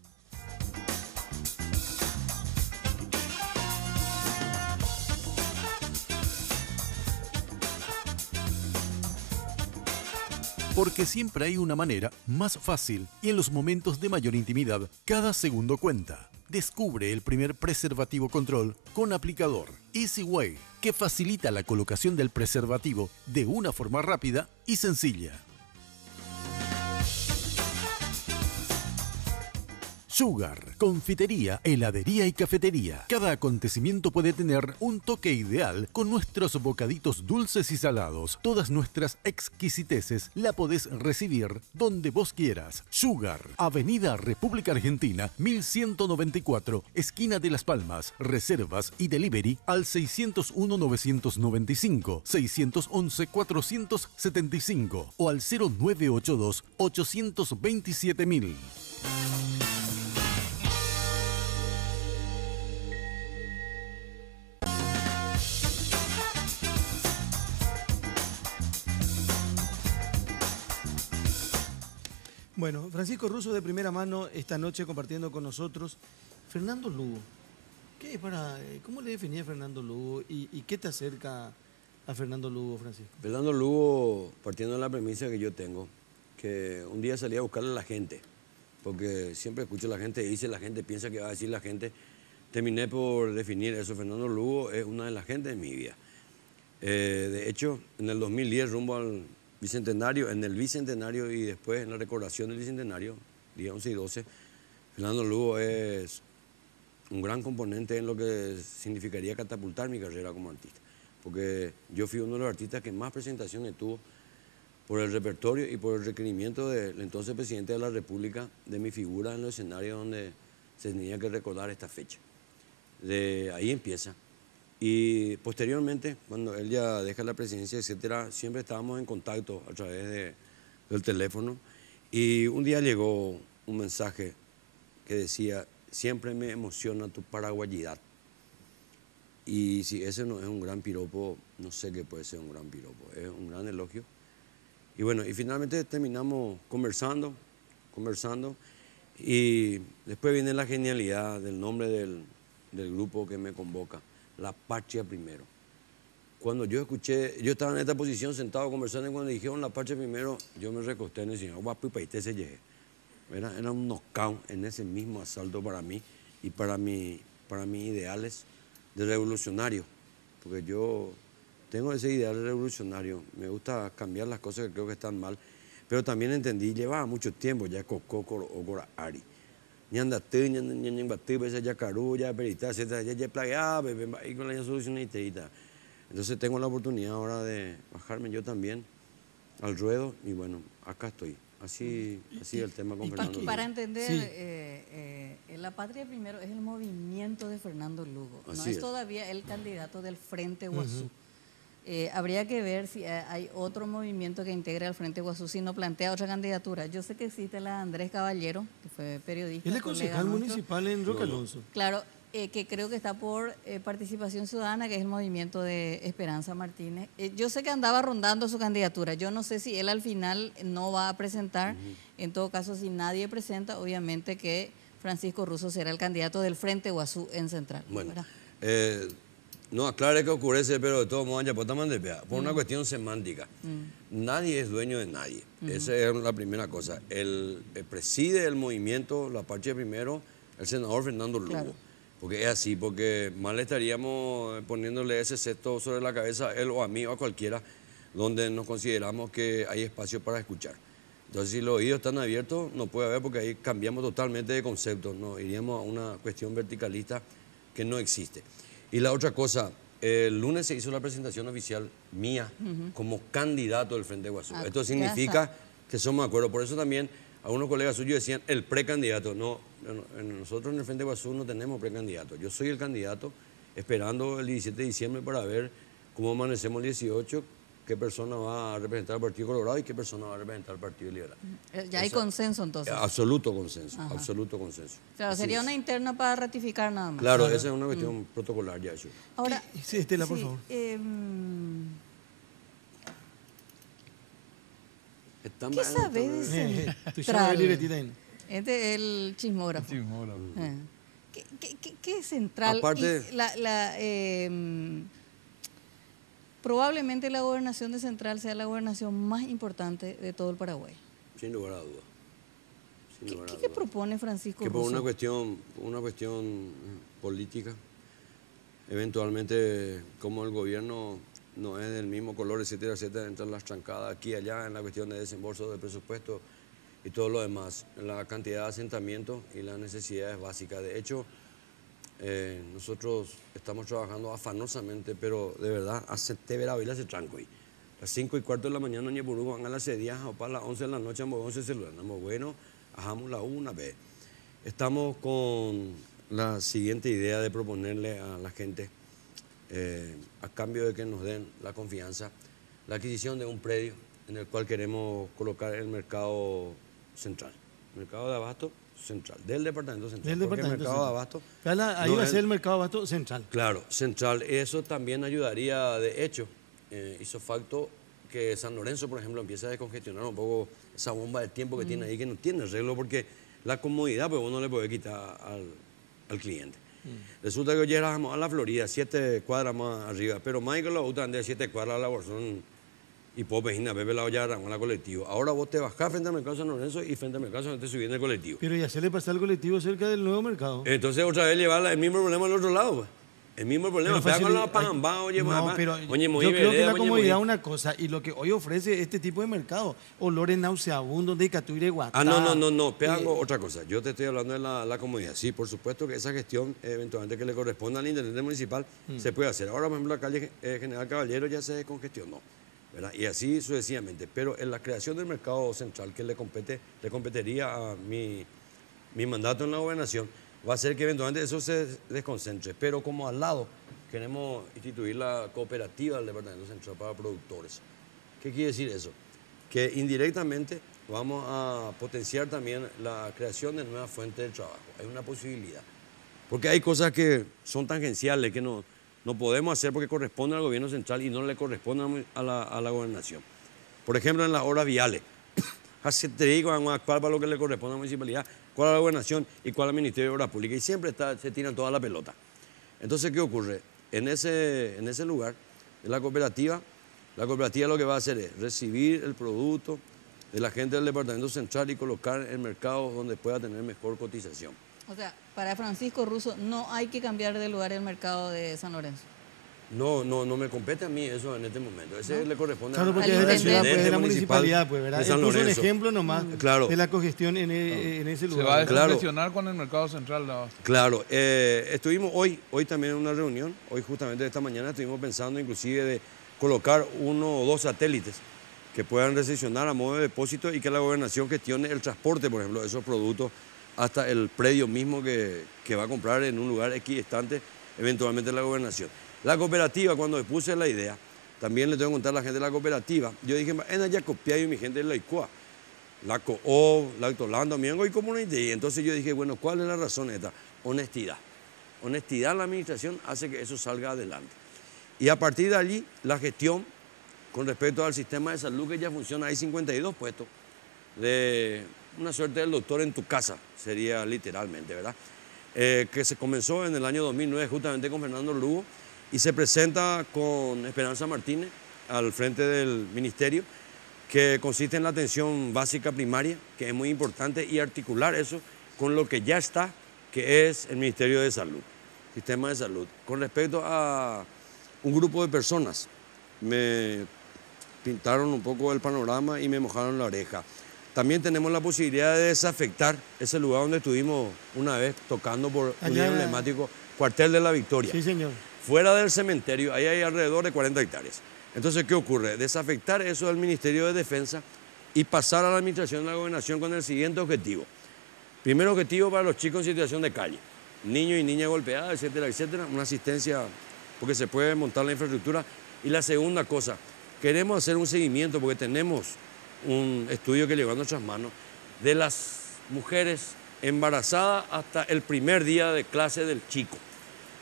Porque siempre hay una manera más fácil y en los momentos de mayor intimidad, cada segundo cuenta. Descubre el primer preservativo control con aplicador Easy Way, que facilita la colocación del preservativo de una forma rápida y sencilla. Sugar, confitería, heladería y cafetería. Cada acontecimiento puede tener un toque ideal con nuestros bocaditos dulces y salados. Todas nuestras exquisiteces la podés recibir donde vos quieras. Sugar, Avenida República Argentina, 1194, esquina de Las Palmas. Reservas y delivery al 601-995, 611-475 o al 0982-827.000. Bueno, Francisco Russo de primera mano esta noche compartiendo con nosotros. Fernando Lugo. ¿Cómo le definía a Fernando Lugo y qué te acerca a Fernando Lugo, Francisco? Fernando Lugo, partiendo de la premisa que yo tengo, que un día salí a buscarle a la gente porque siempre escucho la gente dice, la gente piensa que va a decir la gente. Terminé por definir eso. Fernando Lugo es una de las gentes de mi vida. De hecho, en el 2010, rumbo al Bicentenario, en el Bicentenario y después en la recordación del Bicentenario, día 11 y 12, Fernando Lugo es un gran componente en lo que significaría catapultar mi carrera como artista. Porque yo fui uno de los artistas que más presentaciones tuvo por el repertorio y por el requerimiento del entonces presidente de la República de mi figura en los escenarios donde se tenía que recordar esta fecha. De ahí empieza. Y posteriormente, cuando él ya deja la presidencia, etcétera, siempre estábamos en contacto a través del teléfono. Y un día llegó un mensaje que decía: siempre me emociona tu paraguayidad. Y si ese no es un gran piropo, no sé qué puede ser un gran piropo. Es un gran elogio. Y bueno, y finalmente terminamos conversando. Y después viene la genialidad del nombre del grupo que me convoca, La Patria Primero. Cuando yo escuché, yo estaba en esta posición sentado conversando y cuando dijeron La Patria Primero, yo me recosté en el señor, se llegué. Era un knockout en ese mismo asalto para mí y para mis ideales de revolucionario, porque yo tengo ese ideal revolucionario, me gusta cambiar las cosas que creo que están mal, pero también entendí, llevaba mucho tiempo ya Coco o Ari. Ñandate, ñandate, pues ya Caru, ya Perita, etcétera, ya Playa, y con la solución y teita. Entonces tengo la oportunidad ahora de bajarme yo también al ruedo y bueno, acá estoy. Así el tema con Fernando Lugo. Para entender, Sí. La Patria Primero es el movimiento de Fernando Lugo, no Así es es. todavía el candidato del Frente Guazú. Habría que ver si hay otro movimiento que integre al Frente Guazú, si no plantea otra candidatura. Yo sé que existe la de Andrés Caballero, que fue periodista. Él es colega concejal nuestro. municipal en Roque Alonso. Claro, que creo que está por Participación Ciudadana, que es el movimiento de Esperanza Martínez. Yo sé que andaba rondando su candidatura. Yo no sé si él al final no va a presentar. En todo caso, si nadie presenta, obviamente que Francisco Russo será el candidato del Frente Guazú en Central. Bueno, ¿verdad? no aclare que ocurre, pero de todos modos, por una cuestión semántica. Nadie es dueño de nadie. Esa es la primera cosa. El preside el movimiento La Patria Primero el senador Fernando Lugo. Claro. Porque es así, porque mal estaríamos poniéndole ese cesto sobre la cabeza a él o a mí o a cualquiera, donde nos consideramos que hay espacio para escuchar. Entonces, si los oídos están abiertos, no puede haber, porque ahí cambiamos totalmente de concepto, no iríamos a una cuestión verticalista que no existe. Y la otra cosa, el lunes se hizo la presentación oficial mía como candidato del Frente Guazú. Esto significa que somos de acuerdo. Por eso también algunos colegas suyos decían el precandidato. No, nosotros en el Frente Guazú no tenemos precandidato. Yo soy el candidato, esperando el 17 de diciembre para ver cómo amanecemos el 18, qué persona va a representar al Partido Colorado y qué persona va a representar al Partido Liberal. Ya hay consenso entonces. Absoluto consenso, absoluto consenso. Claro, Así sería es. una interna para ratificar nada más. Claro, esa es una cuestión protocolar ya eso. Ahora, Sí, Estela, por favor. Están ¿Qué bajando sabes todo. de Tu Central? libretita ahí. Este es el chismógrafo. Sí, mola. ¿Qué es Central? Aparte- Y probablemente la gobernación de Central sea la gobernación más importante de todo el Paraguay. Sin lugar a dudas. Sin lugar a ¿Qué dudas. propone Francisco Que por Russo? una cuestión política, eventualmente como el gobierno no es del mismo color, etcétera, etcétera, entran las trancadas aquí y allá en la cuestión de desembolso de presupuesto y todo lo demás, la cantidad de asentamientos y las necesidades básicas. De hecho, nosotros estamos trabajando afanosamente, pero de verdad, hace Vila se tranco ahí. Las 5:15 de la mañana en Yepurú van a las 10 o para las 11 de la noche, ambos 11 celular. Andamos bueno, hagamos la una vez. Estamos con la siguiente idea de proponerle a la gente, a cambio de que nos den la confianza, la adquisición de un predio en el cual queremos colocar el mercado central, mercado de abasto central, del departamento central. Del porque departamento el mercado central. de abasto. Ahí no va a es- ser el mercado abasto central. Claro, central. Eso también ayudaría, de hecho, hizo facto que San Lorenzo, por ejemplo, empieza a descongestionar un poco esa bomba de tiempo que tiene ahí, que no tiene arreglo, porque la comodidad, pues uno le puede quitar al cliente. Resulta que hoy llegamos a la Florida, 7 cuadras más arriba, pero Michael lo usan de 7 cuadras a la Borzón, y puedo pedir a Pepe la olla de Ramón al colectivo. Ahora vos te bajás frente al mercado San Lorenzo y frente al mercado San Lorenzo te subís en el colectivo. Pero ya se le pasa al colectivo cerca del nuevo mercado. Entonces otra vez llevar el mismo problema al otro lado. Pues. El mismo problema. Pero Pega con los apambados, oye, no, pero oye, yo creo que la comodidad es una cosa y lo que hoy ofrece este tipo de mercado, olores nauseabundos de Icatuire, Guatá. No, pega otra cosa. Yo te estoy hablando de la comodidad. Sí, por supuesto que esa gestión eventualmente que le corresponda al intendente municipal se puede hacer. Ahora, por ejemplo, la calle General Caballero ya se descongestionó, ¿verdad? Y así sucesivamente. Pero en la creación del mercado central que le competería a mi mandato en la gobernación, va a ser que eventualmente eso se desconcentre. Pero como al lado queremos instituir la cooperativa del Departamento Central para productores. ¿Qué quiere decir eso? Que indirectamente vamos a potenciar también la creación de nuevas fuentes de trabajo. Hay una posibilidad. Porque hay cosas que son tangenciales, que no podemos hacer porque corresponden al gobierno central y no le corresponden a la gobernación. Por ejemplo, en las obras viales. Hace te digo, cuál para lo que le corresponde a la municipalidad, cuál a la gobernación y cuál al Ministerio de Obras Públicas. Y siempre se tiran toda la pelota. Entonces, ¿qué ocurre? En ese lugar, en la cooperativa lo que va a hacer es recibir el producto de la gente del Departamento Central y colocar en mercados donde pueda tener mejor cotización. O sea, para Francisco Russo no hay que cambiar de lugar el mercado de San Lorenzo. No me compete a mí eso en este momento. Ese le corresponde Claro, porque al es de la ciudad, pues, intendente de la municipal municipalidad, pues, ¿verdad? de San Él puso un Lorenzo. ejemplo nomás Claro. de la congestión en ese Se lugar. va a Claro. descongestionar con el mercado central de abasto. Claro, estuvimos hoy también en una reunión, hoy justamente esta mañana estuvimos pensando inclusive de colocar 1 o 2 satélites que puedan recepcionar a modo de depósito y que la gobernación gestione el transporte, por ejemplo, de esos productos hasta el predio mismo que va a comprar en un lugar equidistante, eventualmente la gobernación. La cooperativa, cuando me puse la idea, también le tengo que contar a la gente de la cooperativa, yo dije, en allá copié y mi gente de la ICUA, la COO, la Autolando, mi y como una idea. Entonces yo dije, bueno, ¿cuál es la razón esta? Honestidad. Honestidad en la administración hace que eso salga adelante. Y a partir de allí, la gestión con respecto al sistema de salud que ya funciona, hay 52 puestos de una suerte del doctor en tu casa, sería literalmente, ¿verdad? Que se comenzó en el año 2009 justamente con Fernando Lugo y se presenta con Esperanza Martínez al frente del ministerio, que consiste en la atención básica primaria, que es muy importante, y articular eso con lo que ya está, que es el Ministerio de Salud, Sistema de Salud. Con respecto a un grupo de personas, me pintaron un poco el panorama y me mojaron la oreja. También tenemos la posibilidad de desafectar ese lugar donde estuvimos una vez tocando por un día emblemático, Cuartel de la Victoria. Sí, señor. Fuera del cementerio, ahí hay alrededor de 40 hectáreas. Entonces, ¿qué ocurre? Desafectar eso del Ministerio de Defensa y pasar a la administración de la gobernación con el siguiente objetivo. Primer objetivo para los chicos en situación de calle, niños y niñas golpeadas, etcétera, etcétera, una asistencia porque se puede montar la infraestructura. Y la segunda cosa, queremos hacer un seguimiento porque tenemos un estudio que llegó a nuestras manos de las mujeres embarazadas hasta el primer día de clase del chico.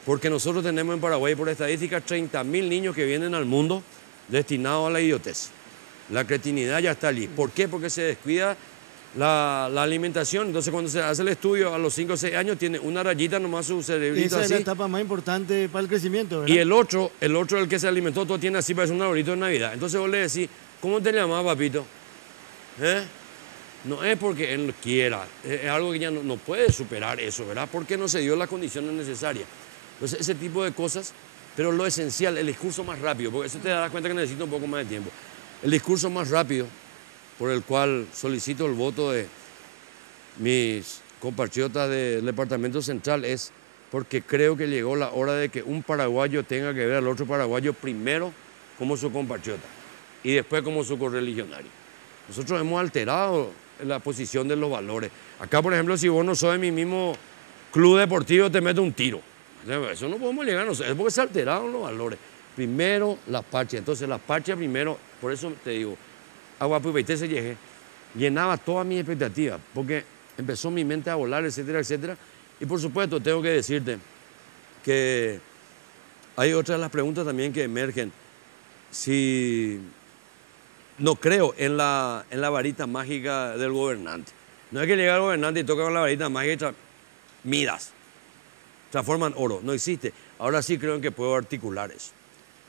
Porque nosotros tenemos en Paraguay, por estadística, 30.000 niños que vienen al mundo destinados a la idiotez. La cretinidad ya está allí. ¿Por qué? Porque se descuida la alimentación. Entonces, cuando se hace el estudio, a los 5 o 6 años, tiene una rayita nomás su cerebrito Esa es así. la etapa más importante para el crecimiento, ¿verdad? Y el otro, el que se alimentó, todo tiene así, parece un arbolito de Navidad. Entonces vos le decís, ¿cómo te llamás, papito? No es porque él quiera, es algo que ya no puede superar eso, ¿verdad? Porque no se dio las condiciones necesarias. Entonces, ese tipo de cosas, pero lo esencial, el discurso más rápido, porque eso te darás cuenta que necesito un poco más de tiempo. El discurso más rápido por el cual solicito el voto de mis compatriotas del Departamento Central es porque creo que llegó la hora de que un paraguayo tenga que ver al otro paraguayo primero como su compatriota y después como su correligionario. Nosotros hemos alterado la posición de los valores. Acá, por ejemplo, si vos no sos de mi mismo club deportivo, te meto un tiro. Eso no podemos llegar, no sé, es porque se alteraron los valores. Primero la patria, entonces la patria primero, por eso te digo, Aguapupeité se llegué, llenaba todas mis expectativas, porque empezó mi mente a volar, etcétera, etcétera. Y por supuesto, tengo que decirte que hay otras de las preguntas también que emergen. Si no creo en la varita mágica del gobernante. No es que llega el gobernante y toca con la varita mágica y transforman oro. No existe. Ahora sí creo en que puedo articular eso.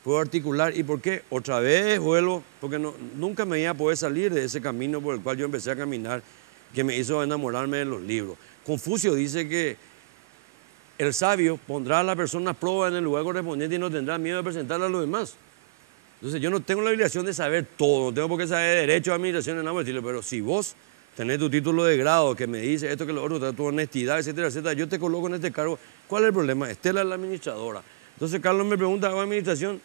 puedo articular. ¿Y por qué? Otra vez vuelvo, porque nunca me iba a poder salir de ese camino por el cual yo empecé a caminar, que me hizo enamorarme de los libros. Confucio dice que el sabio pondrá a la persona a prueba en el lugar correspondiente y no tendrá miedo de presentarla a los demás. Entonces yo no tengo la obligación de saber todo, no tengo por qué saber derecho, administración, nada por el estilo, pero si vos tenés tu título de grado que me dice esto, que lo otro, tu honestidad, etcétera, etcétera, yo te coloco en este cargo. ¿Cuál es el problema? Estela es la administradora. Entonces Carlos me pregunta, ¿hago administración?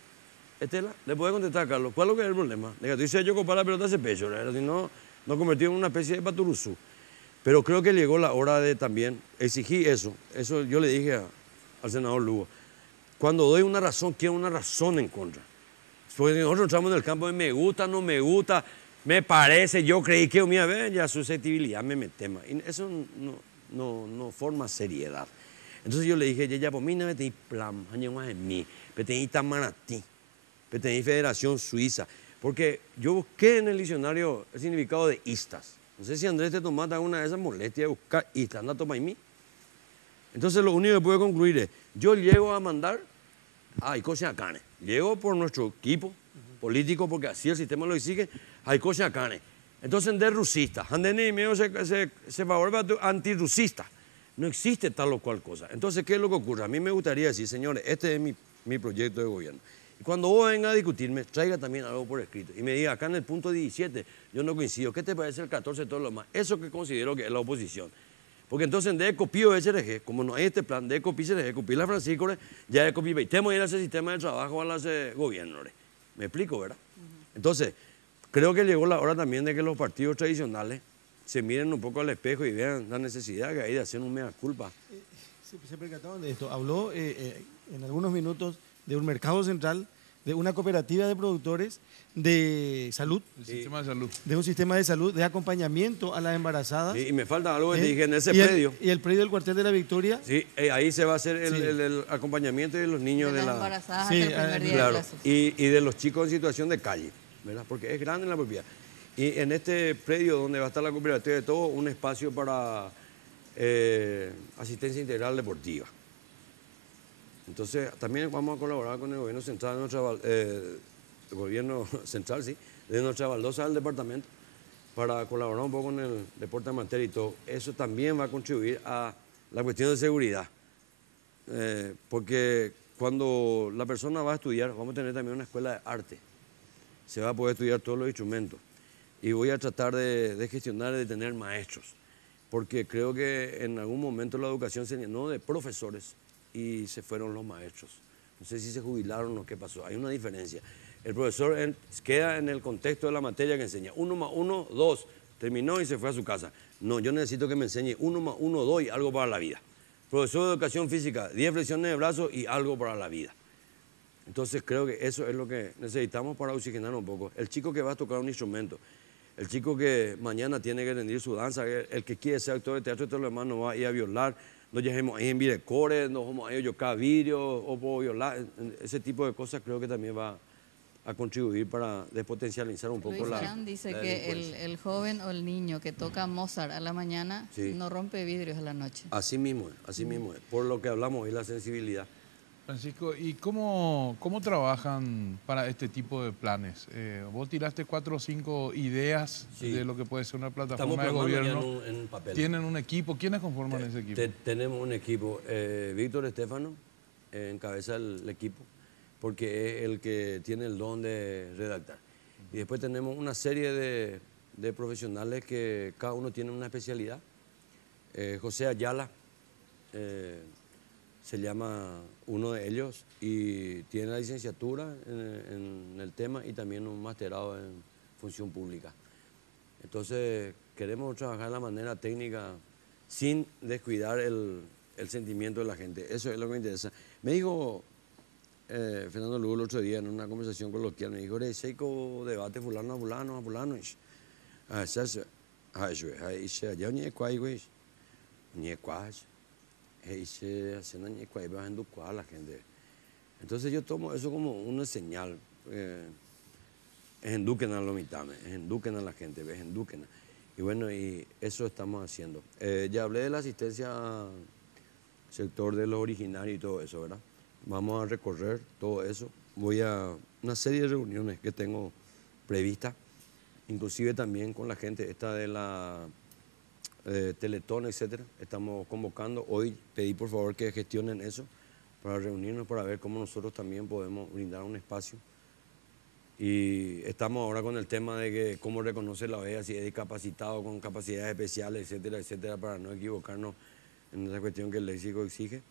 Estela, le puede contestar a Carlos, ¿cuál es lo que es el problema? Diga, tú dices, yo comparo la pelota hace pecho, si no, nos convertimos en una especie de paturuzú. Pero creo que llegó la hora de también exigir eso yo le dije al senador Lugo, cuando doy una razón, quiero una razón en contra. Porque nosotros entramos en el campo de me gusta, no me gusta, me parece, yo creí que, mira, ve, ya susceptibilidad me metema. Y eso no forma seriedad. Entonces yo le dije, ya, pues mí no me tenéis plan, más en mí, me tenéis Itamaraty, me tenéis Federación Suiza. Porque yo busqué en el diccionario el significado de istas. No sé si Andrés te tomaste alguna de esas molestias de buscar istas, anda toma y mí. Entonces lo único que puedo concluir es, yo llego a mandar a Icosha Cane. Llego por nuestro equipo político, porque así el sistema lo exige, a Icosha Cane. Entonces, de rusista, andeni medio se favorece antirrusista. No existe tal o cual cosa. Entonces, ¿qué es lo que ocurre? A mí me gustaría decir, señores, este es mi proyecto de gobierno. Y cuando vos vengas a discutirme, traiga también algo por escrito. Y me diga, acá en el punto 17, yo no coincido. ¿Qué te parece el 14 todo lo más? Eso que considero que es la oposición. Porque entonces de copio SRG, como no hay este plan de copio SRG, copiar la Francisco, ya de copio y tenemos que ir a ese sistema de trabajo a los gobiernos. Me explico, ¿verdad? Entonces, creo que llegó la hora también de que los partidos tradicionales se miren un poco al espejo y vean la necesidad que hay de hacer un mea culpa. Se percataron de esto. Habló en algunos minutos de un mercado central, de una cooperativa de productores de salud. Sistema de salud. De un sistema de salud, de acompañamiento a las embarazadas. Sí, y me falta algo que te dije en ese predio. Y el predio del cuartel de la Victoria. Sí, ahí se va a hacer el acompañamiento de los niños de las embarazadas sí, hasta el primer día de claro, clases. y de los chicos en situación de calle, ¿verdad? Porque es grande la propiedad. Y en este predio donde va a estar la cooperativa de todo, un espacio para asistencia integral deportiva. Entonces, también vamos a colaborar con el gobierno central, el gobierno central, sí, de nuestra baldosa del departamento, para colaborar un poco con el deporte amateur y todo. Eso también va a contribuir a la cuestión de seguridad. Porque cuando la persona va a estudiar, vamos a tener también una escuela de arte. Se va a poder estudiar todos los instrumentos. Y voy a tratar de gestionar y de tener maestros. Porque creo que en algún momento la educación se llenó de profesores y se fueron los maestros. No sé si se jubilaron o qué pasó. Hay una diferencia. El profesor queda en el contexto de la materia que enseña. 1 más 1, 2. Terminó y se fue a su casa. No, yo necesito que me enseñe 1 más 1, 2 y algo para la vida. Profesor de educación física, 10 flexiones de brazos y algo para la vida. Entonces creo que eso es lo que necesitamos para oxigenar un poco. El chico que va a tocar un instrumento, el chico que mañana tiene que rendir su danza, el que quiere ser actor de teatro y todo lo demás no va a ir a violar. No lleguemos ahí en videocore, no vamos a ir a yocar vídeos o por violar. Ese tipo de cosas creo que también va a contribuir para despotencializar un poco Luis la Chan dice la que delincuencia. el joven o el niño que toca Mozart a la mañana Sí. no rompe vidrios a la noche. Así mismo es. Por lo que hablamos hoy, la sensibilidad. Francisco, ¿y cómo trabajan para este tipo de planes? Vos tiraste 4 o 5 ideas Sí. de lo que puede ser una Estamos plataforma de plasmando ya gobierno. en papel. ¿Tienen un equipo? ¿Quiénes conforman ese equipo? Tenemos un equipo. Víctor Estefano encabeza el equipo porque es el que tiene el don de redactar. Y después tenemos una serie de profesionales que cada uno tiene una especialidad. José Ayala se llama uno de ellos y tiene la licenciatura en el tema y también un masterado en función pública. Entonces queremos trabajar de la manera técnica sin descuidar el sentimiento de la gente. Eso es lo que me interesa. Me dijo Fernando Lugo el otro día en una conversación coloquial, me dijo, seiko debate fulano a fulano a fulano. La gente. Entonces yo tomo eso como una señal. Es endúquena lo mitad, es endúquena la gente, es endúquena. Y bueno, y eso estamos haciendo. Ya hablé de la asistencia al sector de los originarios y todo eso, ¿verdad? Vamos a recorrer todo eso voy a una serie de reuniones que tengo previstas, inclusive también con la gente esta de la Teletón, etcétera. Estamos convocando, hoy pedí por favor que gestionen eso para reunirnos, para ver cómo nosotros también podemos brindar un espacio. Y estamos ahora con el tema de que cómo reconoce la OEA si es discapacitado con capacidades especiales, etcétera, etcétera, para no equivocarnos en esa cuestión que el léxico exige.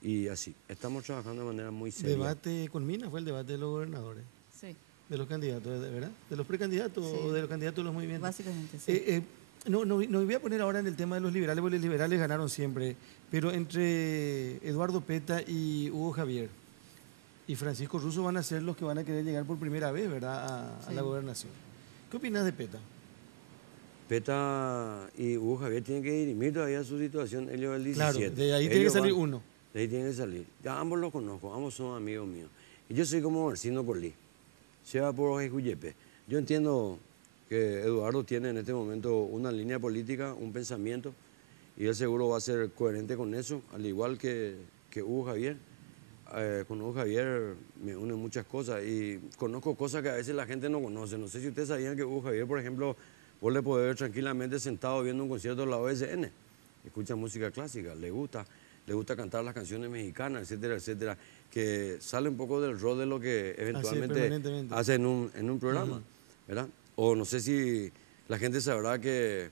Y así, estamos trabajando de manera muy seria. Debate con Mina fue el debate de los gobernadores, Sí, de los candidatos, ¿verdad? De los precandidatos Sí. o de los candidatos de los movimientos. básicamente sí. No voy a poner ahora en el tema de los liberales, porque los liberales ganaron siempre, pero entre Eduardo Peta y Hugo Javier y Francisco Russo van a ser los que van a querer llegar por primera vez, ¿verdad?, a Sí. la gobernación. ¿Qué opinas de Peta? Peta y Hugo Javier tienen que dirimir todavía su situación, ellos el 17. Claro, de ahí tiene que Ellos salir van- uno. De ahí tienen que salir. Ya ambos los conozco, ambos son amigos míos. Y yo soy como Marcino Colí, se va por Ojejuyepe. Yo entiendo que Eduardo tiene en este momento una línea política, un pensamiento, y él seguro va a ser coherente con eso, al igual que Hugo Javier. Con Hugo Javier me unen muchas cosas y conozco cosas que a veces la gente no conoce. No sé si ustedes sabían que Hugo Javier, por ejemplo, vos le podés ver tranquilamente sentado viendo un concierto de la OSN. Escucha música clásica, le gusta cantar las canciones mexicanas, etcétera, etcétera, que sale un poco del rol de lo que eventualmente permanentemente. hace en un programa, ¿verdad? O no sé si la gente sabrá que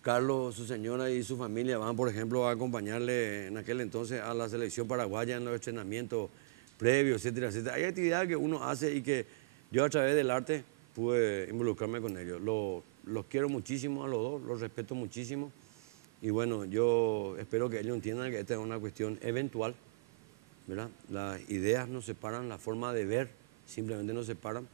Carlos, su señora y su familia van, por ejemplo, a acompañarle en aquel entonces a la selección paraguaya en los entrenamientos previos, etcétera, etcétera. Hay actividades que uno hace y que yo a través del arte pude involucrarme con ellos. Los quiero muchísimo a los dos, los respeto muchísimo. Y bueno, yo espero que ellos entiendan que esta es una cuestión eventual, ¿verdad? Las ideas nos separan, la forma de ver simplemente nos separan,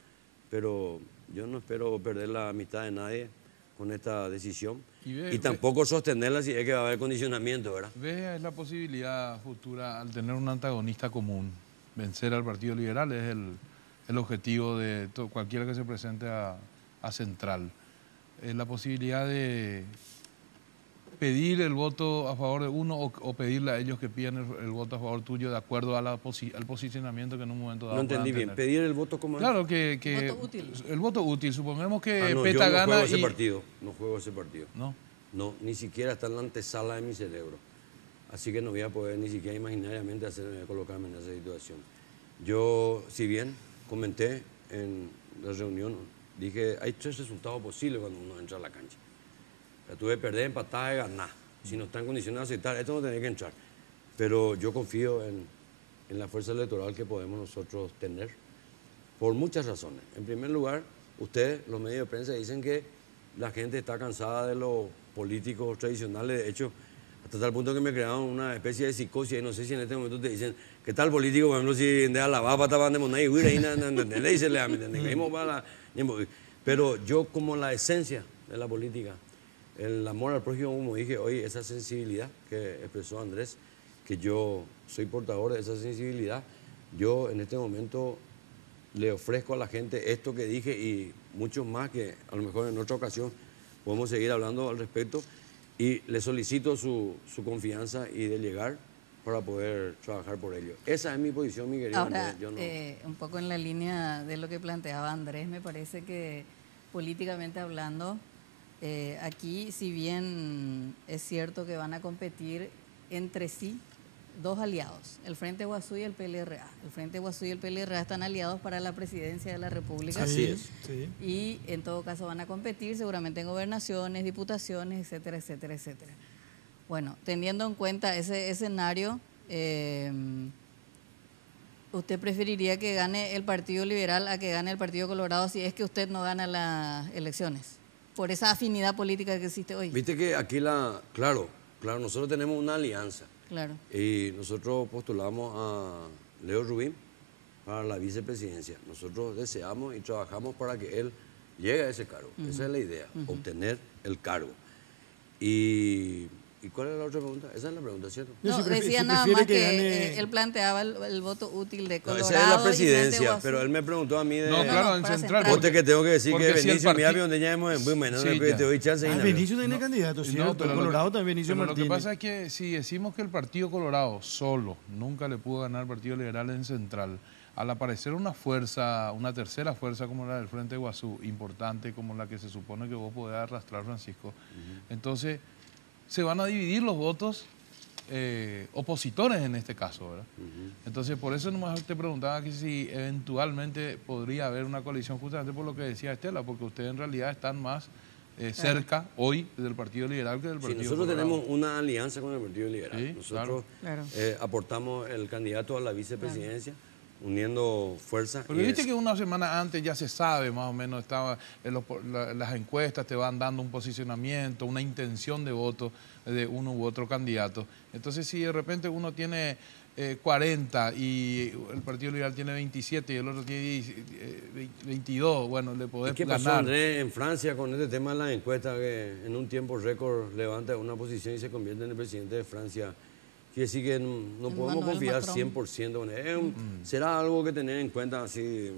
pero yo no espero perder la amistad de nadie con esta decisión y tampoco sostenerla si es que va a haber condicionamiento, ¿verdad? ¿Ves la posibilidad futura al tener un antagonista común? Vencer al Partido Liberal es el objetivo de cualquiera que se presente a Central. La posibilidad de pedir el voto a favor de uno o pedirle a ellos que pidan el voto a favor tuyo de acuerdo a al posicionamiento que en un momento dado No entendí puedan bien. tener. ¿Pedir el voto como Claro que Voto útil. el voto útil. Supongamos que no, Peta yo no gana juego ese y partido. No juego ese partido. no. No, ni siquiera está en la antesala de mi cerebro. Así que no voy a poder ni siquiera imaginariamente colocarme en esa situación. Yo, si bien comenté en la reunión, dije, hay 3 resultados posibles cuando uno entra a la cancha. La tuve que perder, empatar y ganar. Si no está en condiciones de aceptar, esto no tiene que entrar. Pero yo confío en la fuerza electoral que podemos nosotros tener, por muchas razones. En primer lugar, ustedes, los medios de prensa, dicen que la gente está cansada de los políticos tradicionales. De hecho, hasta tal punto que me crearon una especie de psicosis. Y no sé si en este momento te dicen, ¿qué tal político? Por ejemplo, si de la baba estaban de moneda y huir ahí, le dicen, pero yo, como la esencia de la política, el amor al prójimo, como dije hoy, esa sensibilidad que expresó Andrés, que yo soy portador de esa sensibilidad, yo en este momento le ofrezco a la gente esto que dije y muchos más que a lo mejor en otra ocasión podemos seguir hablando al respecto, y le solicito su confianza y de llegar para poder trabajar por ello. Esa es mi posición, mi querido Ahora, Andrés. Yo no... un poco en la línea de lo que planteaba Andrés, me parece que políticamente hablando, aquí, si bien es cierto que van a competir entre sí 2 aliados, el Frente Guasú y el PLRA. El Frente Guasú y el PLRA están aliados para la presidencia de la República. Así es. Sí. Y en todo caso van a competir seguramente en gobernaciones, diputaciones, etcétera, etcétera, etcétera. Bueno, teniendo en cuenta ese escenario, ¿usted preferiría que gane el Partido Liberal a que gane el Partido Colorado si es que usted no gana las elecciones? Por esa afinidad política que existe hoy. Viste que aquí claro, nosotros tenemos una alianza. Claro. Y nosotros postulamos a Leo Rubín para la vicepresidencia. Nosotros deseamos y trabajamos para que él llegue a ese cargo. Esa es la idea, obtener el cargo. ¿Y cuál es la otra pregunta? Esa es la pregunta, ¿cierto? No, No, si decía si nada prefiere más que que gane- él planteaba el voto útil de No, Colorado. esa es la y Frente presidencia, Guasú. pero él me preguntó a mí de... No, claro, en para Central. Central. Ponte que tengo que decir porque que si el Benicio, mira, parti- donde ya hemos en Bumen, Sí, te ya. doy chance. Ah, y Benicio tiene candidato, ¿cierto? pero Colorado también, Benicio pero lo que Martínez. pasa es que si decimos que el Partido Colorado solo nunca le pudo ganar al Partido Liberal en Central, al aparecer una fuerza, una tercera fuerza como la del Frente Guazú, importante como la que se supone que vos podés arrastrar, Francisco, entonces se van a dividir los votos opositores en este caso, ¿verdad? Entonces, por eso nomás te preguntaba que si eventualmente podría haber una coalición, justamente por lo que decía Estela, porque ustedes en realidad están más cerca hoy del Partido Liberal que del Partido nosotros Colorado. tenemos una alianza con el Partido Liberal. Sí, Nosotros claro. aportamos el candidato a la vicepresidencia, uniendo fuerzas. Porque viste que una semana antes ya se sabe más o menos, las encuestas te van dando un posicionamiento, una intención de voto de uno u otro candidato. Entonces, si de repente uno tiene 40 y el Partido Liberal tiene 27 y el otro tiene 22, bueno, le podés ¿Y qué pasó, ganar. Andrés, en Francia con este tema de las encuestas, que en un tiempo récord levanta una posición y se convierte en el presidente de Francia? Quiere decir que no podemos Emmanuel confiar Macron. 100% con él. Será algo que tener en cuenta así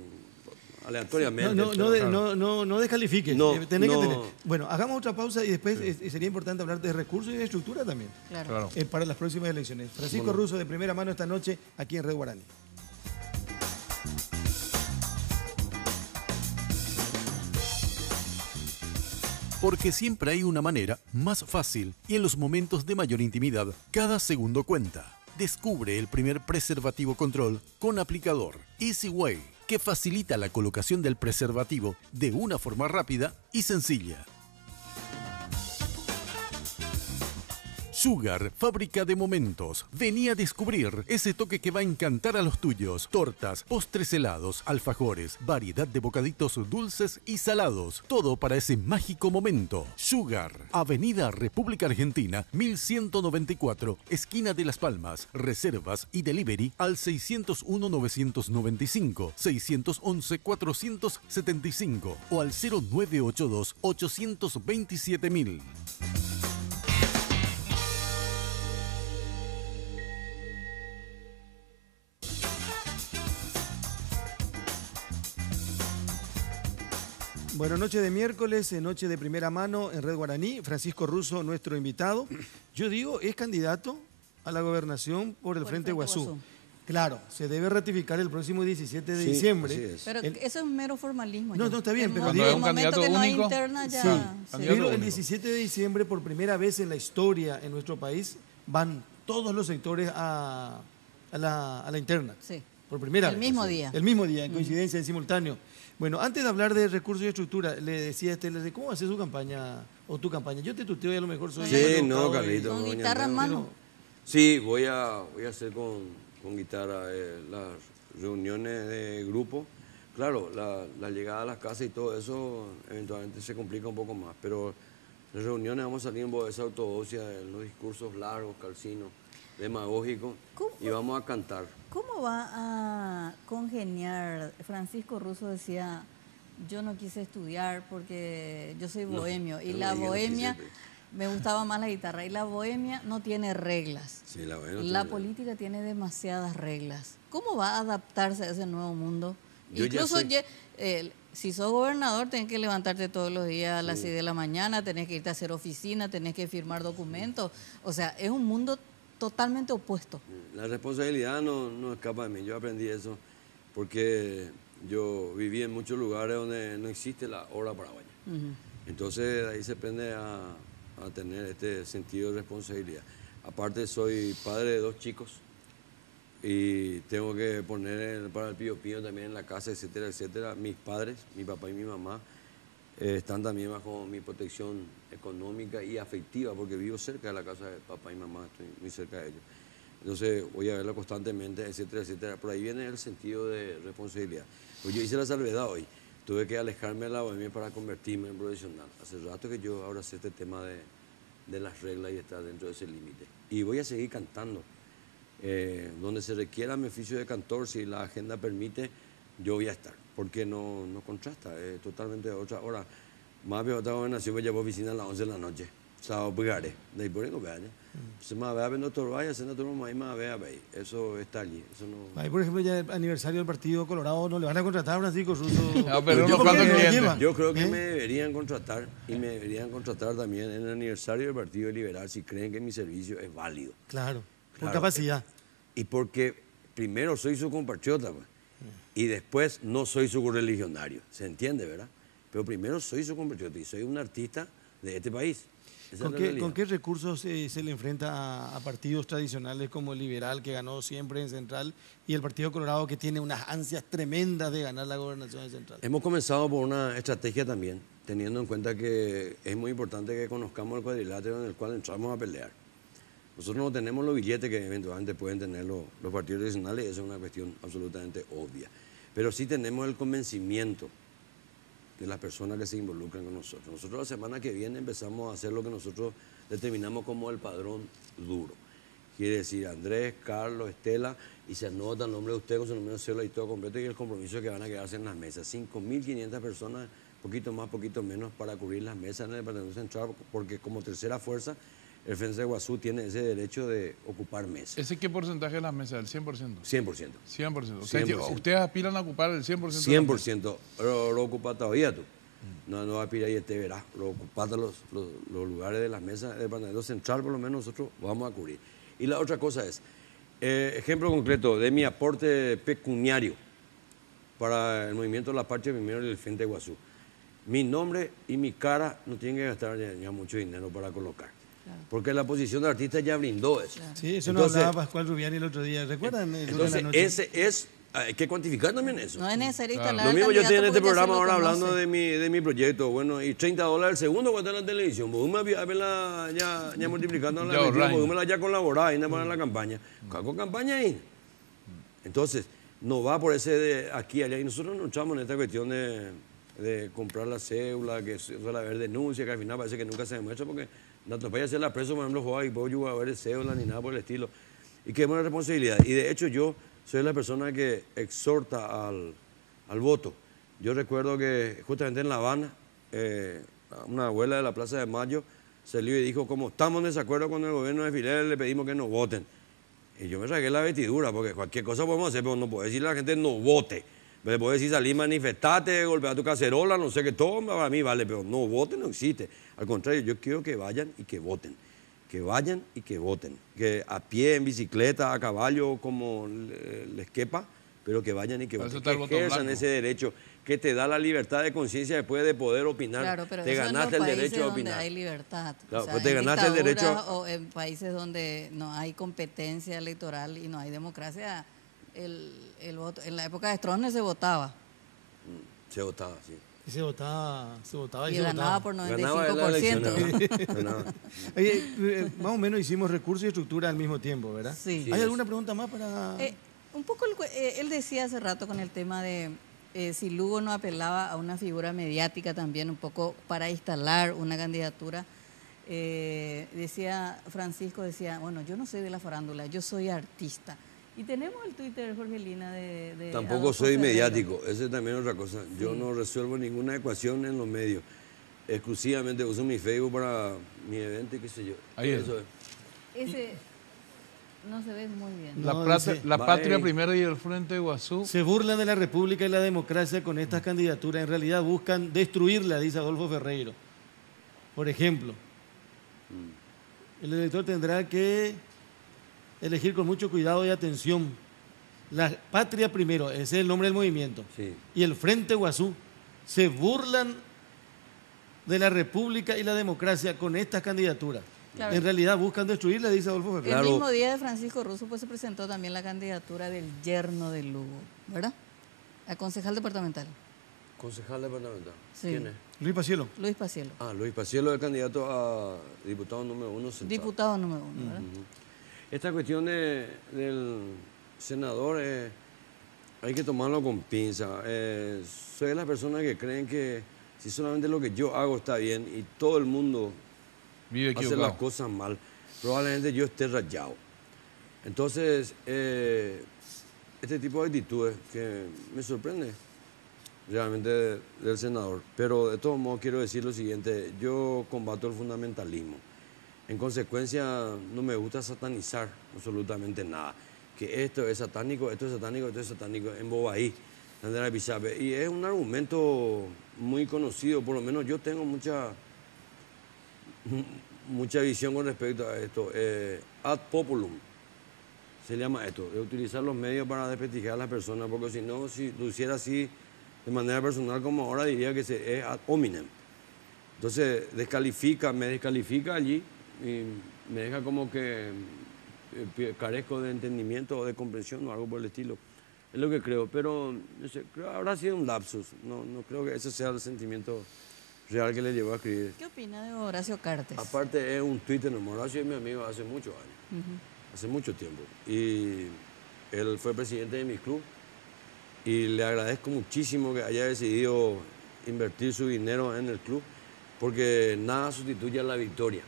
aleatoriamente. No descalifiques. No, tenés que no. tener. Bueno, hagamos otra pausa y después sería importante hablar de recursos y de estructura también Claro. para las próximas elecciones. Francisco Russo, de primera mano esta noche aquí en Red Guaraní. Porque siempre hay una manera más fácil y en los momentos de mayor intimidad, cada segundo cuenta. Descubre el primer preservativo control con aplicador Easy Way, que facilita la colocación del preservativo de una forma rápida y sencilla. Sugar, fábrica de momentos. Vení a descubrir ese toque que va a encantar a los tuyos. Tortas, postres helados, alfajores, variedad de bocaditos dulces y salados. Todo para ese mágico momento. Sugar, Avenida República Argentina, 1194, esquina de Las Palmas. Reservas y delivery al 601-995, 611-475 o al 0982-827.000. Bueno, noche de miércoles, noche de primera mano en Red Guaraní. Francisco Russo, nuestro invitado. Yo digo, es candidato a la gobernación por el Frente Guazú. Claro, se debe ratificar el próximo 17 de diciembre. Así es. Pero eso es mero formalismo. No, ya. no, está bien, pero Cuando digo, es un candidato que no hay único, interna ya. Sí. Candidato Pero el único. 17 de diciembre, por primera vez en la historia en nuestro país, van todos los sectores a la interna. Sí. Por primera El vez. mismo día. El mismo día, en coincidencia, en simultáneo. Bueno, antes de hablar de recursos y estructura, le decía a Estela, ¿cómo hace su campaña o tu campaña? Yo te tuteo y a lo mejor soy... Sí, mal no, educado y- Carlito. Con doña guitarra en Andrea. mano. Sí, voy a hacer con guitarra las reuniones de grupo. Claro, la llegada a las casas y todo eso eventualmente se complica un poco más, pero las reuniones vamos a salir en voz de esa ortodoxia, en los discursos largos, calcinos, demagógicos, ¿Cómo? y vamos a cantar. ¿Cómo va a congeniar? Francisco Russo decía, yo no quise estudiar porque yo soy bohemio y yo no la dije no bohemia, quise, me gustaba más la guitarra y la bohemia no tiene reglas. Sí, la bohemia no La tiene- política tiene demasiadas reglas. ¿Cómo va a adaptarse a ese nuevo mundo? Yo ya Incluso soy- si sos gobernador, tenés que levantarte todos los días a las 6 de la mañana, tenés que irte a hacer oficina, tenés que firmar documentos. O sea, es un mundo totalmente opuesto. La responsabilidad no escapa de mí. Yo aprendí eso porque yo viví en muchos lugares donde no existe la obra paraguaya. Entonces ahí se aprende a tener este sentido de responsabilidad. Aparte soy padre de 2 chicos y tengo que poner para el pío pío también en la casa, etcétera, etcétera. Mis padres, mi papá y mi mamá, están también bajo mi protección económica y afectiva porque vivo cerca de la casa de papá y mamá, estoy muy cerca de ellos. Entonces voy a verla constantemente, etcétera, etcétera. Por ahí viene el sentido de responsabilidad. Pues yo hice la salvedad hoy. Tuve que alejarme de la bohemia para convertirme en profesional. Hace rato que yo ahora sé este tema de las reglas y estar dentro de ese límite. Y voy a seguir cantando. Donde se requiera mi oficio de cantor, si la agenda permite, yo voy a estar. Porque no contrasta, es totalmente otra hora. Más bien otra gobernación, voy a oficina a las 11 de la noche. Sábado pegaré. De ahí por ahí no vaya. Se me va a ver doctor Vaya, se doctor Mamá, me va a ver. Eso está allí. Eso no... Ahí, por ejemplo, ya el aniversario del Partido Colorado, no le van a contratar a Francisco Russo. No, pero Yo unos creo que cuantos lo clientes. lleva. Yo creo que ¿Eh? me deberían contratar y me deberían contratar también en el aniversario del Partido Liberal si creen que mi servicio es válido. Claro, por Claro, capacidad. Y porque primero soy su compatriota, pues. Y después no soy su correligionario, ¿se entiende, verdad? Pero primero soy su compatriota y soy un artista de este país. Esa es la realidad. ¿Con qué recursos se le enfrenta a partidos tradicionales como el Liberal, que ganó siempre en Central, y el Partido Colorado, que tiene unas ansias tremendas de ganar la gobernación de Central? Hemos comenzado por una estrategia también, teniendo en cuenta que es muy importante que conozcamos el cuadrilátero en el cual entramos a pelear. Nosotros no tenemos los billetes que eventualmente pueden tener los partidos tradicionales, eso es una cuestión absolutamente obvia. Pero sí tenemos el convencimiento de las personas que se involucran con nosotros. Nosotros la semana que viene empezamos a hacer lo que nosotros determinamos como el padrón duro. Quiere decir Andrés, Carlos, Estela, y se anota el nombre de usted con su número de cédula y todo completo, y el compromiso que van a quedarse en las mesas. 5.500 personas, poquito más, poquito menos, para cubrir las mesas en el Departamento Central, porque como tercera fuerza, el Frente de Guazú tiene ese derecho de ocupar mesas. ¿Ese qué porcentaje de las mesas? ¿El 100%? 100%. 100%. 100%. ¿Ustedes aspiran a ocupar el 100%? 100%. Pero lo ocupa todavía tú. No aspira y este verá. Lo ocupas los lugares de las mesas del Departamento Central, por lo menos nosotros vamos a cubrir. Y la otra cosa es, ejemplo concreto de mi aporte pecuniario para el movimiento de la Patria Primero y el Frente de Guazú. Mi nombre y mi cara no tienen que gastar ya mucho dinero para colocar. Claro. Porque la posición de artista ya brindó eso. Claro. Sí, eso entonces, nos hablaba Pascual Rubiani el otro día. ¿Recuerdan? Entonces, ese es, hay que cuantificar también eso. No es necesario instalar. Lo mismo yo estoy en este programa ahora conoce. hablando de mi proyecto. Bueno, y $30 el segundo cuando está en la televisión. Vos me ya multiplicando la televisión, vos me ya colaborás y nada más en la campaña. ¿Hago campaña ahí? Entonces, no va por ese de aquí allá. Y nosotros nos echamos en esta cuestión de comprar la cédula, que suele haber denuncia, que al final parece que nunca se demuestra porque no te vaya a hacer la preso, por ejemplo, jugar y puedo yo a ver cédula ni nada por el estilo. Y que es una responsabilidad. Y de hecho yo soy la persona que exhorta al voto. Yo recuerdo que justamente en La Habana, una abuela de la Plaza de Mayo salió y dijo, como estamos en desacuerdo con el gobierno de Fidel, le pedimos que no voten. Y yo me saqué la vestidura, porque cualquier cosa podemos hacer, pero no puedo decirle a la gente no vote. Le puedo decir salir, manifestate, golpear tu cacerola, no sé qué, todo para mí vale, pero no voten no existe. Al contrario, yo quiero que vayan y que voten. Que vayan y que voten. Que a pie, en bicicleta, a caballo, como les quepa, pero que vayan y que voten. Que ejerzan ese derecho que te da la libertad de conciencia después de poder opinar. Claro, pero te eso ganaste en los el derecho a donde opinar. hay libertad. Claro, o sea, pues te ganaste el derecho. O en países donde no hay competencia electoral y no hay democracia, el voto. En la época de Stroessner se votaba. Se votaba, sí. Y se votaba y se ganaba votaba. por 95%. Ganaba las elecciones, ganaba. Oye, más o menos hicimos recursos y estructura al mismo tiempo, ¿verdad? Sí. ¿Hay alguna pregunta más para...? Un poco, él decía hace rato con el tema de si Lugo no apelaba a una figura mediática también, un poco para instalar una candidatura. Decía Francisco, bueno, yo no soy de la farándula, yo soy artista. Y tenemos el Twitter, Jorgelina, de Tampoco Adolfo soy Ferreiro. mediático, esa es también otra cosa. Yo no resuelvo ninguna ecuación en los medios. Exclusivamente uso mi Facebook para mi evento y qué sé yo. Ahí es. Eso es. Ese no se ve muy bien. La Patria Primera y el Frente de Guazú. Se burlan de la República y la democracia con estas candidaturas. En realidad buscan destruirla, dice Adolfo Ferreiro. Por ejemplo, el elector tendrá que elegir con mucho cuidado y atención. La Patria Primero, ese es el nombre del movimiento. Sí. Y el Frente Guazú se burlan de la República y la democracia con estas candidaturas. Claro. En realidad buscan destruirla, dice Adolfo Ferreiro. Claro. El mismo día de Francisco Russo pues se presentó también la candidatura del yerno de Lugo, ¿verdad? A concejal departamental. Concejal departamental. Sí. ¿Quién es? Luis Pacielo. Luis Pacielo. Luis Pacielo es candidato a diputado número 1 central. Diputado número 1, ¿verdad? Esta cuestión del senador hay que tomarlo con pinza. Soy de las personas que creen que si solamente lo que yo hago está bien y todo el mundo hace las cosas mal, probablemente yo esté rayado. Entonces, este tipo de actitudes que me sorprende realmente del senador. Pero de todos modos quiero decir lo siguiente, yo combato el fundamentalismo. En consecuencia, no me gusta satanizar absolutamente nada. Que esto es satánico, esto es satánico, esto es satánico, en Bobaí, Sandra Pizape. Y es un argumento muy conocido, por lo menos yo tengo mucha visión con respecto a esto. Ad populum se llama esto, de utilizar los medios para desprestigiar a las personas, porque si no, si lo hiciera así de manera personal como ahora, diría que es ad hominem. Entonces me descalifica allí y me deja como que carezco de entendimiento o de comprensión o algo por el estilo. Es lo que creo, pero no sé, creo que habrá sido un lapsus. No creo que ese sea el sentimiento real que le llevó a escribir. ¿Qué opina de Horacio Cartes? Aparte es un Twitter, Horacio es mi amigo hace muchos años, hace mucho tiempo. Y él fue presidente de mi club y le agradezco muchísimo que haya decidido invertir su dinero en el club, porque nada sustituye a la victoria.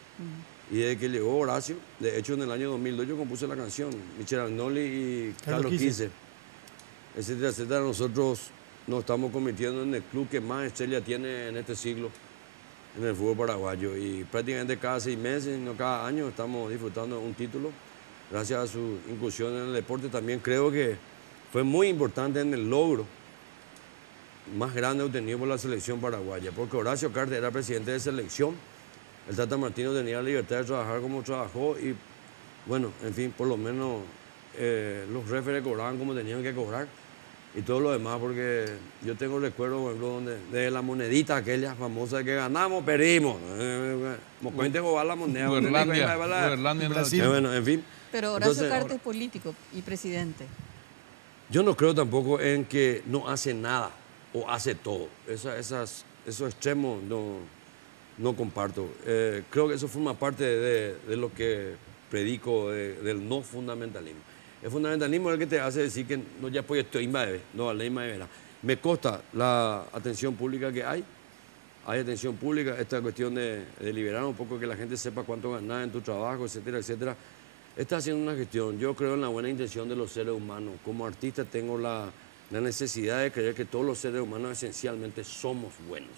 Y desde que llegó Horacio, de hecho en el año 2002 yo compuse la canción, Michel Agnoli y Carlos Quise, etcétera, etcétera. Nosotros nos estamos convirtiendo en el club que más estrella tiene en este siglo en el fútbol paraguayo, y prácticamente cada 6 meses, no cada año, estamos disfrutando de un título gracias a su incursión en el deporte. También creo que fue muy importante en el logro más grande obtenido por la selección paraguaya, porque Horacio Cartes era presidente de selección, el Tata Martino tenía la libertad de trabajar como trabajó y bueno, en fin, por lo menos los referees cobraban como tenían que cobrar y todo lo demás, porque yo tengo recuerdos, por ejemplo, donde de la monedita aquella famosa que ganamos, perdimos. Como cuente jugar la moneda. Uberlandia en Brasil. Bueno, en fin. Pero Horacio Entonces, Cartes es político y presidente. yo no creo tampoco en que no hace nada o hace todo. Esos extremos no comparto. Creo que eso forma parte de lo que predico del no fundamentalismo. El fundamentalismo es el que te hace decir que no ya puedo estoy no ley vera. Me consta la atención pública que hay atención pública, esta cuestión de liberar un poco, que la gente sepa cuánto ganas en tu trabajo, etcétera, etcétera. Está haciendo una gestión. Yo creo en la buena intención de los seres humanos. Como artista tengo la necesidad de creer que todos los seres humanos esencialmente somos buenos.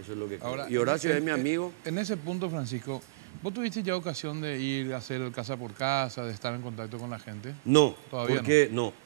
Eso es lo que creo. Ahora, Y Horacio es mi amigo. En ese punto, Francisco, ¿vos tuviste ya ocasión de ir a hacer el casa por casa, de estar en contacto con la gente? No, Todavía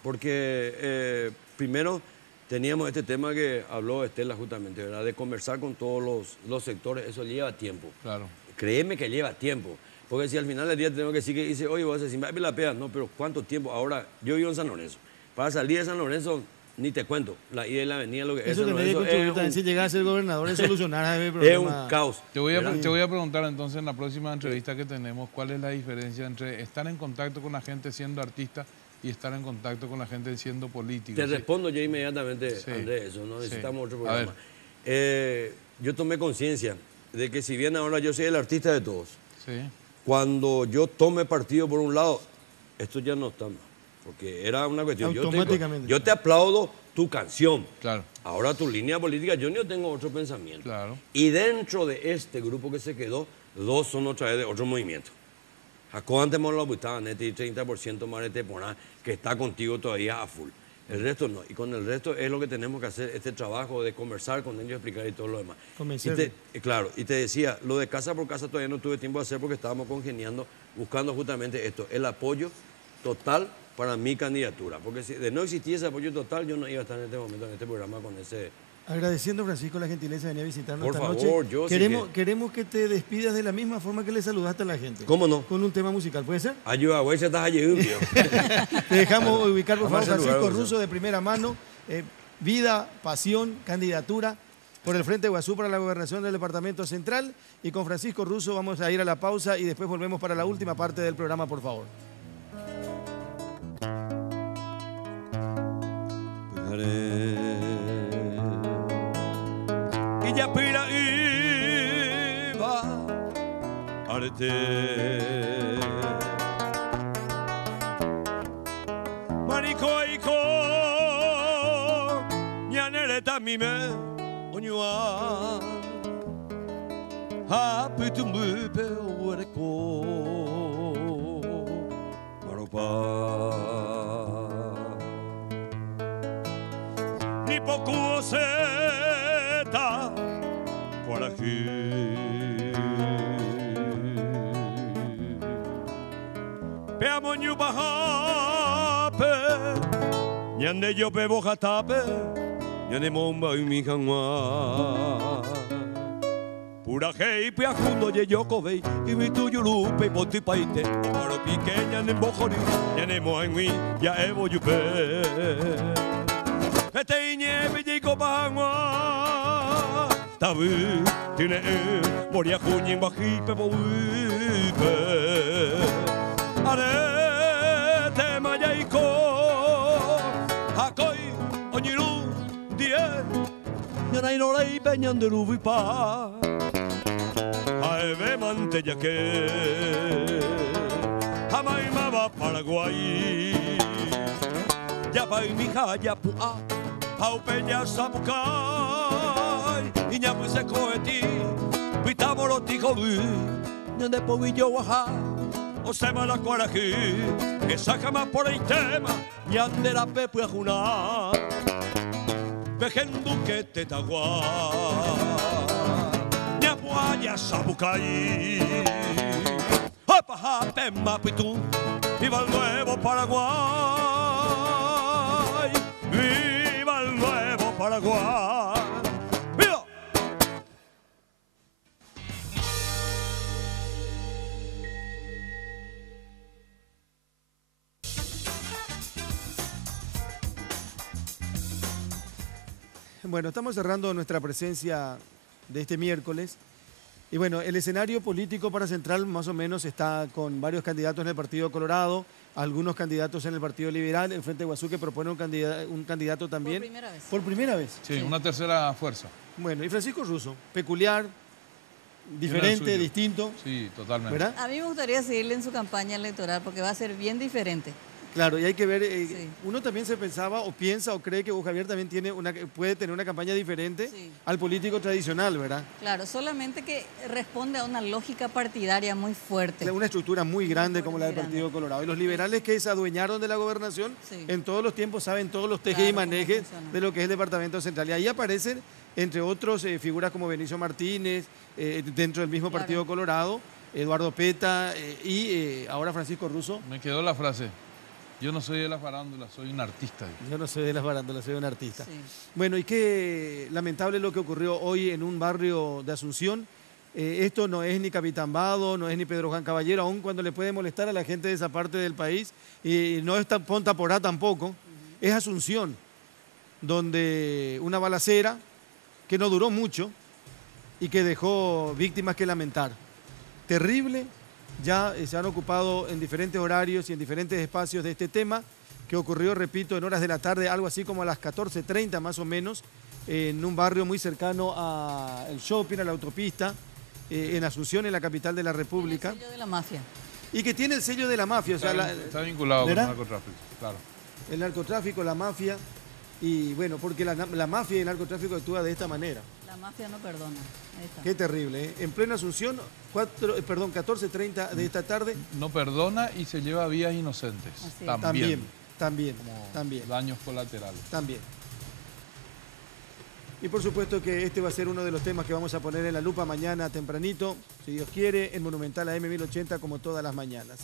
porque primero teníamos este tema que habló Estela justamente, ¿verdad? De conversar con todos los sectores. Eso lleva tiempo. Claro. Créeme que lleva tiempo. Porque si al final del día tenemos que decir que dice, oye, vas a decir, me la pega. No, pero ¿cuánto tiempo? Ahora, yo vivo en San Lorenzo. Para salir de San Lorenzo, ni te cuento. La ida y la avenida, lo que es Eso San que me dijo Lorenzo, también, si llegara a ser gobernador, es solucionar el es problema. un caos. Te voy a preguntar entonces en la próxima entrevista que tenemos, ¿cuál es la diferencia entre estar en contacto con la gente siendo artista y estar en contacto con la gente siendo político? Te ¿sí? respondo yo inmediatamente, Sí. Andrés, eso, no necesitamos Sí. otro A programa. Yo tomé conciencia de que si bien ahora yo soy el artista de todos, Sí. cuando yo tome partido por un lado, esto ya no está más. Porque era una cuestión. Automáticamente. Yo te aplaudo tu canción. Claro. Ahora tu línea política, yo no tengo otro pensamiento. Claro. Y dentro de este grupo que se quedó, 2 son otra vez de otro movimiento. Jacob antes me lo gustaba, y 30% más de Poná, que está contigo todavía a full. El resto no. Y con el resto es lo que tenemos que hacer, este trabajo de conversar con ellos, explicar y todo lo demás. Convencerlos. Claro, y te decía, lo de casa por casa todavía no tuve tiempo de hacer porque estábamos congeniando, buscando justamente esto, el apoyo total para mi candidatura. Porque si de no existir ese apoyo total, yo no iba a estar en este momento en este programa con ese... Agradeciendo, Francisco, la gentileza de venir a visitarnos Por esta favor, noche. yo sí Queremos que te despidas de la misma forma que le saludaste a la gente. ¿Cómo no? Con un tema musical, ¿puede ser? Ayuda, güey, se estás allí, tío. Te dejamos ubicar, por Vamos favor, a saludar, Francisco vamos a- Russo, de primera mano. Vida, pasión, candidatura por el Frente Guazú para la gobernación del Departamento Central. Y con Francisco Russo vamos a ir a la pausa y después volvemos para la última parte del programa, por favor. Illa pira iba arte Marikoiko Nyanere tamime Onyua Haputumbupe oreko Maropa Nipoku seta por aquí. Peamo nyu bahape, nyande yo pe bojatape, nyande momba umi kangwa. Urajei piajundo ye yokobei ibitu yulupe poti paite oro pequeña en bojori ya nemo angui ya evo yupe este nieve llegó pangua tabu tiene moria junyin bajipe boipe are te mayaiko hakoi oniru die ya nai no rei peñan de rubipa aeve mantella que Jamaima va Paraguay ya pa mi haya pua au peña sabucay y ya pues se coeti pitamos los ticos de povillo baja o se me la coraje que saca más por el tema y ande la pepe a junar vejendo que te tagua ya puaya sabucay opa jape mapitu viva el nuevo Paraguay viva el nuevo Paraguay viva. Bueno, estamos cerrando nuestra presencia de este miércoles. Y bueno, el escenario político para Central más o menos está con varios candidatos en el Partido Colorado, algunos candidatos en el Partido Liberal, el Frente Guazú que propone un candidato también. Por primera vez. ¿Por primera vez? Sí, una tercera fuerza. Bueno, y Francisco Russo, peculiar, diferente, distinto. Sí, totalmente. ¿Verdad? A mí me gustaría seguirle en su campaña electoral porque va a ser bien diferente. Claro, y hay que ver, Sí. uno también se pensaba o piensa o cree que Hugo Javier también puede tener una campaña diferente Sí. al político tradicional, ¿verdad? Claro, solamente que responde a una lógica partidaria muy fuerte. Una estructura muy grande como la del Muy Partido grande. Colorado. Y los liberales que se adueñaron de la gobernación, Sí. en todos los tiempos saben todos los tejes Claro, y manejes cómo funciona. de lo que es el Departamento Central. Y ahí aparecen, entre otros, figuras como Benicio Martínez, dentro del mismo Claro. Partido Colorado, Eduardo Peta y ahora Francisco Russo. Me quedó la frase. Yo no soy de la farándula, soy un artista. Yo no soy de las barándulas, soy un artista. Sí. Bueno, y qué lamentable lo que ocurrió hoy en un barrio de Asunción. Esto no es ni Capitán Vado, no es ni Pedro Juan Caballero, aun cuando le puede molestar a la gente de esa parte del país. Y no es Ponta Porá tampoco. Es Asunción, donde una balacera que no duró mucho y que dejó víctimas que lamentar. Terrible. Ya se han ocupado en diferentes horarios y en diferentes espacios de este tema, que ocurrió, repito, en horas de la tarde, algo así como a las 14:30 más o menos, en un barrio muy cercano al shopping, a la autopista, en Asunción, en la capital de la República, El sello de la mafia. y que tiene el sello de la mafia, o sea, Está vinculado con el ¿verdad? narcotráfico, claro. El narcotráfico, la mafia, y bueno, porque la mafia y el narcotráfico actúa de esta manera. La mafia no perdona. Ahí está. Qué terrible, ¿eh? En plena Asunción, 14:30 de esta tarde, No perdona y se lleva vías inocentes. Así es. También. también. Como daños colaterales. También. Y por supuesto que este va a ser uno de los temas que vamos a poner en la lupa mañana tempranito, si Dios quiere, en Monumental AM 1080 como todas las mañanas.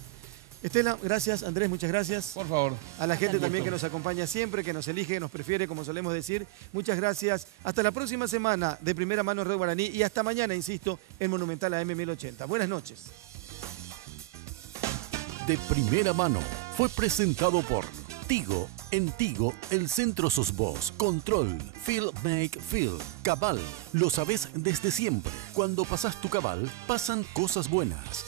Estela, gracias. Andrés, muchas gracias. Por favor. A la gente también que nos acompaña siempre, que nos elige, que nos prefiere, como solemos decir. Muchas gracias. Hasta la próxima semana de Primera Mano Red Guaraní y hasta mañana, insisto, en Monumental AM 1080. Buenas noches. De Primera Mano fue presentado por Tigo. En Tigo, el centro sos vos. Control, Feel Make Feel. Cabal, lo sabés desde siempre. Cuando pasás tu cabal, pasan cosas buenas.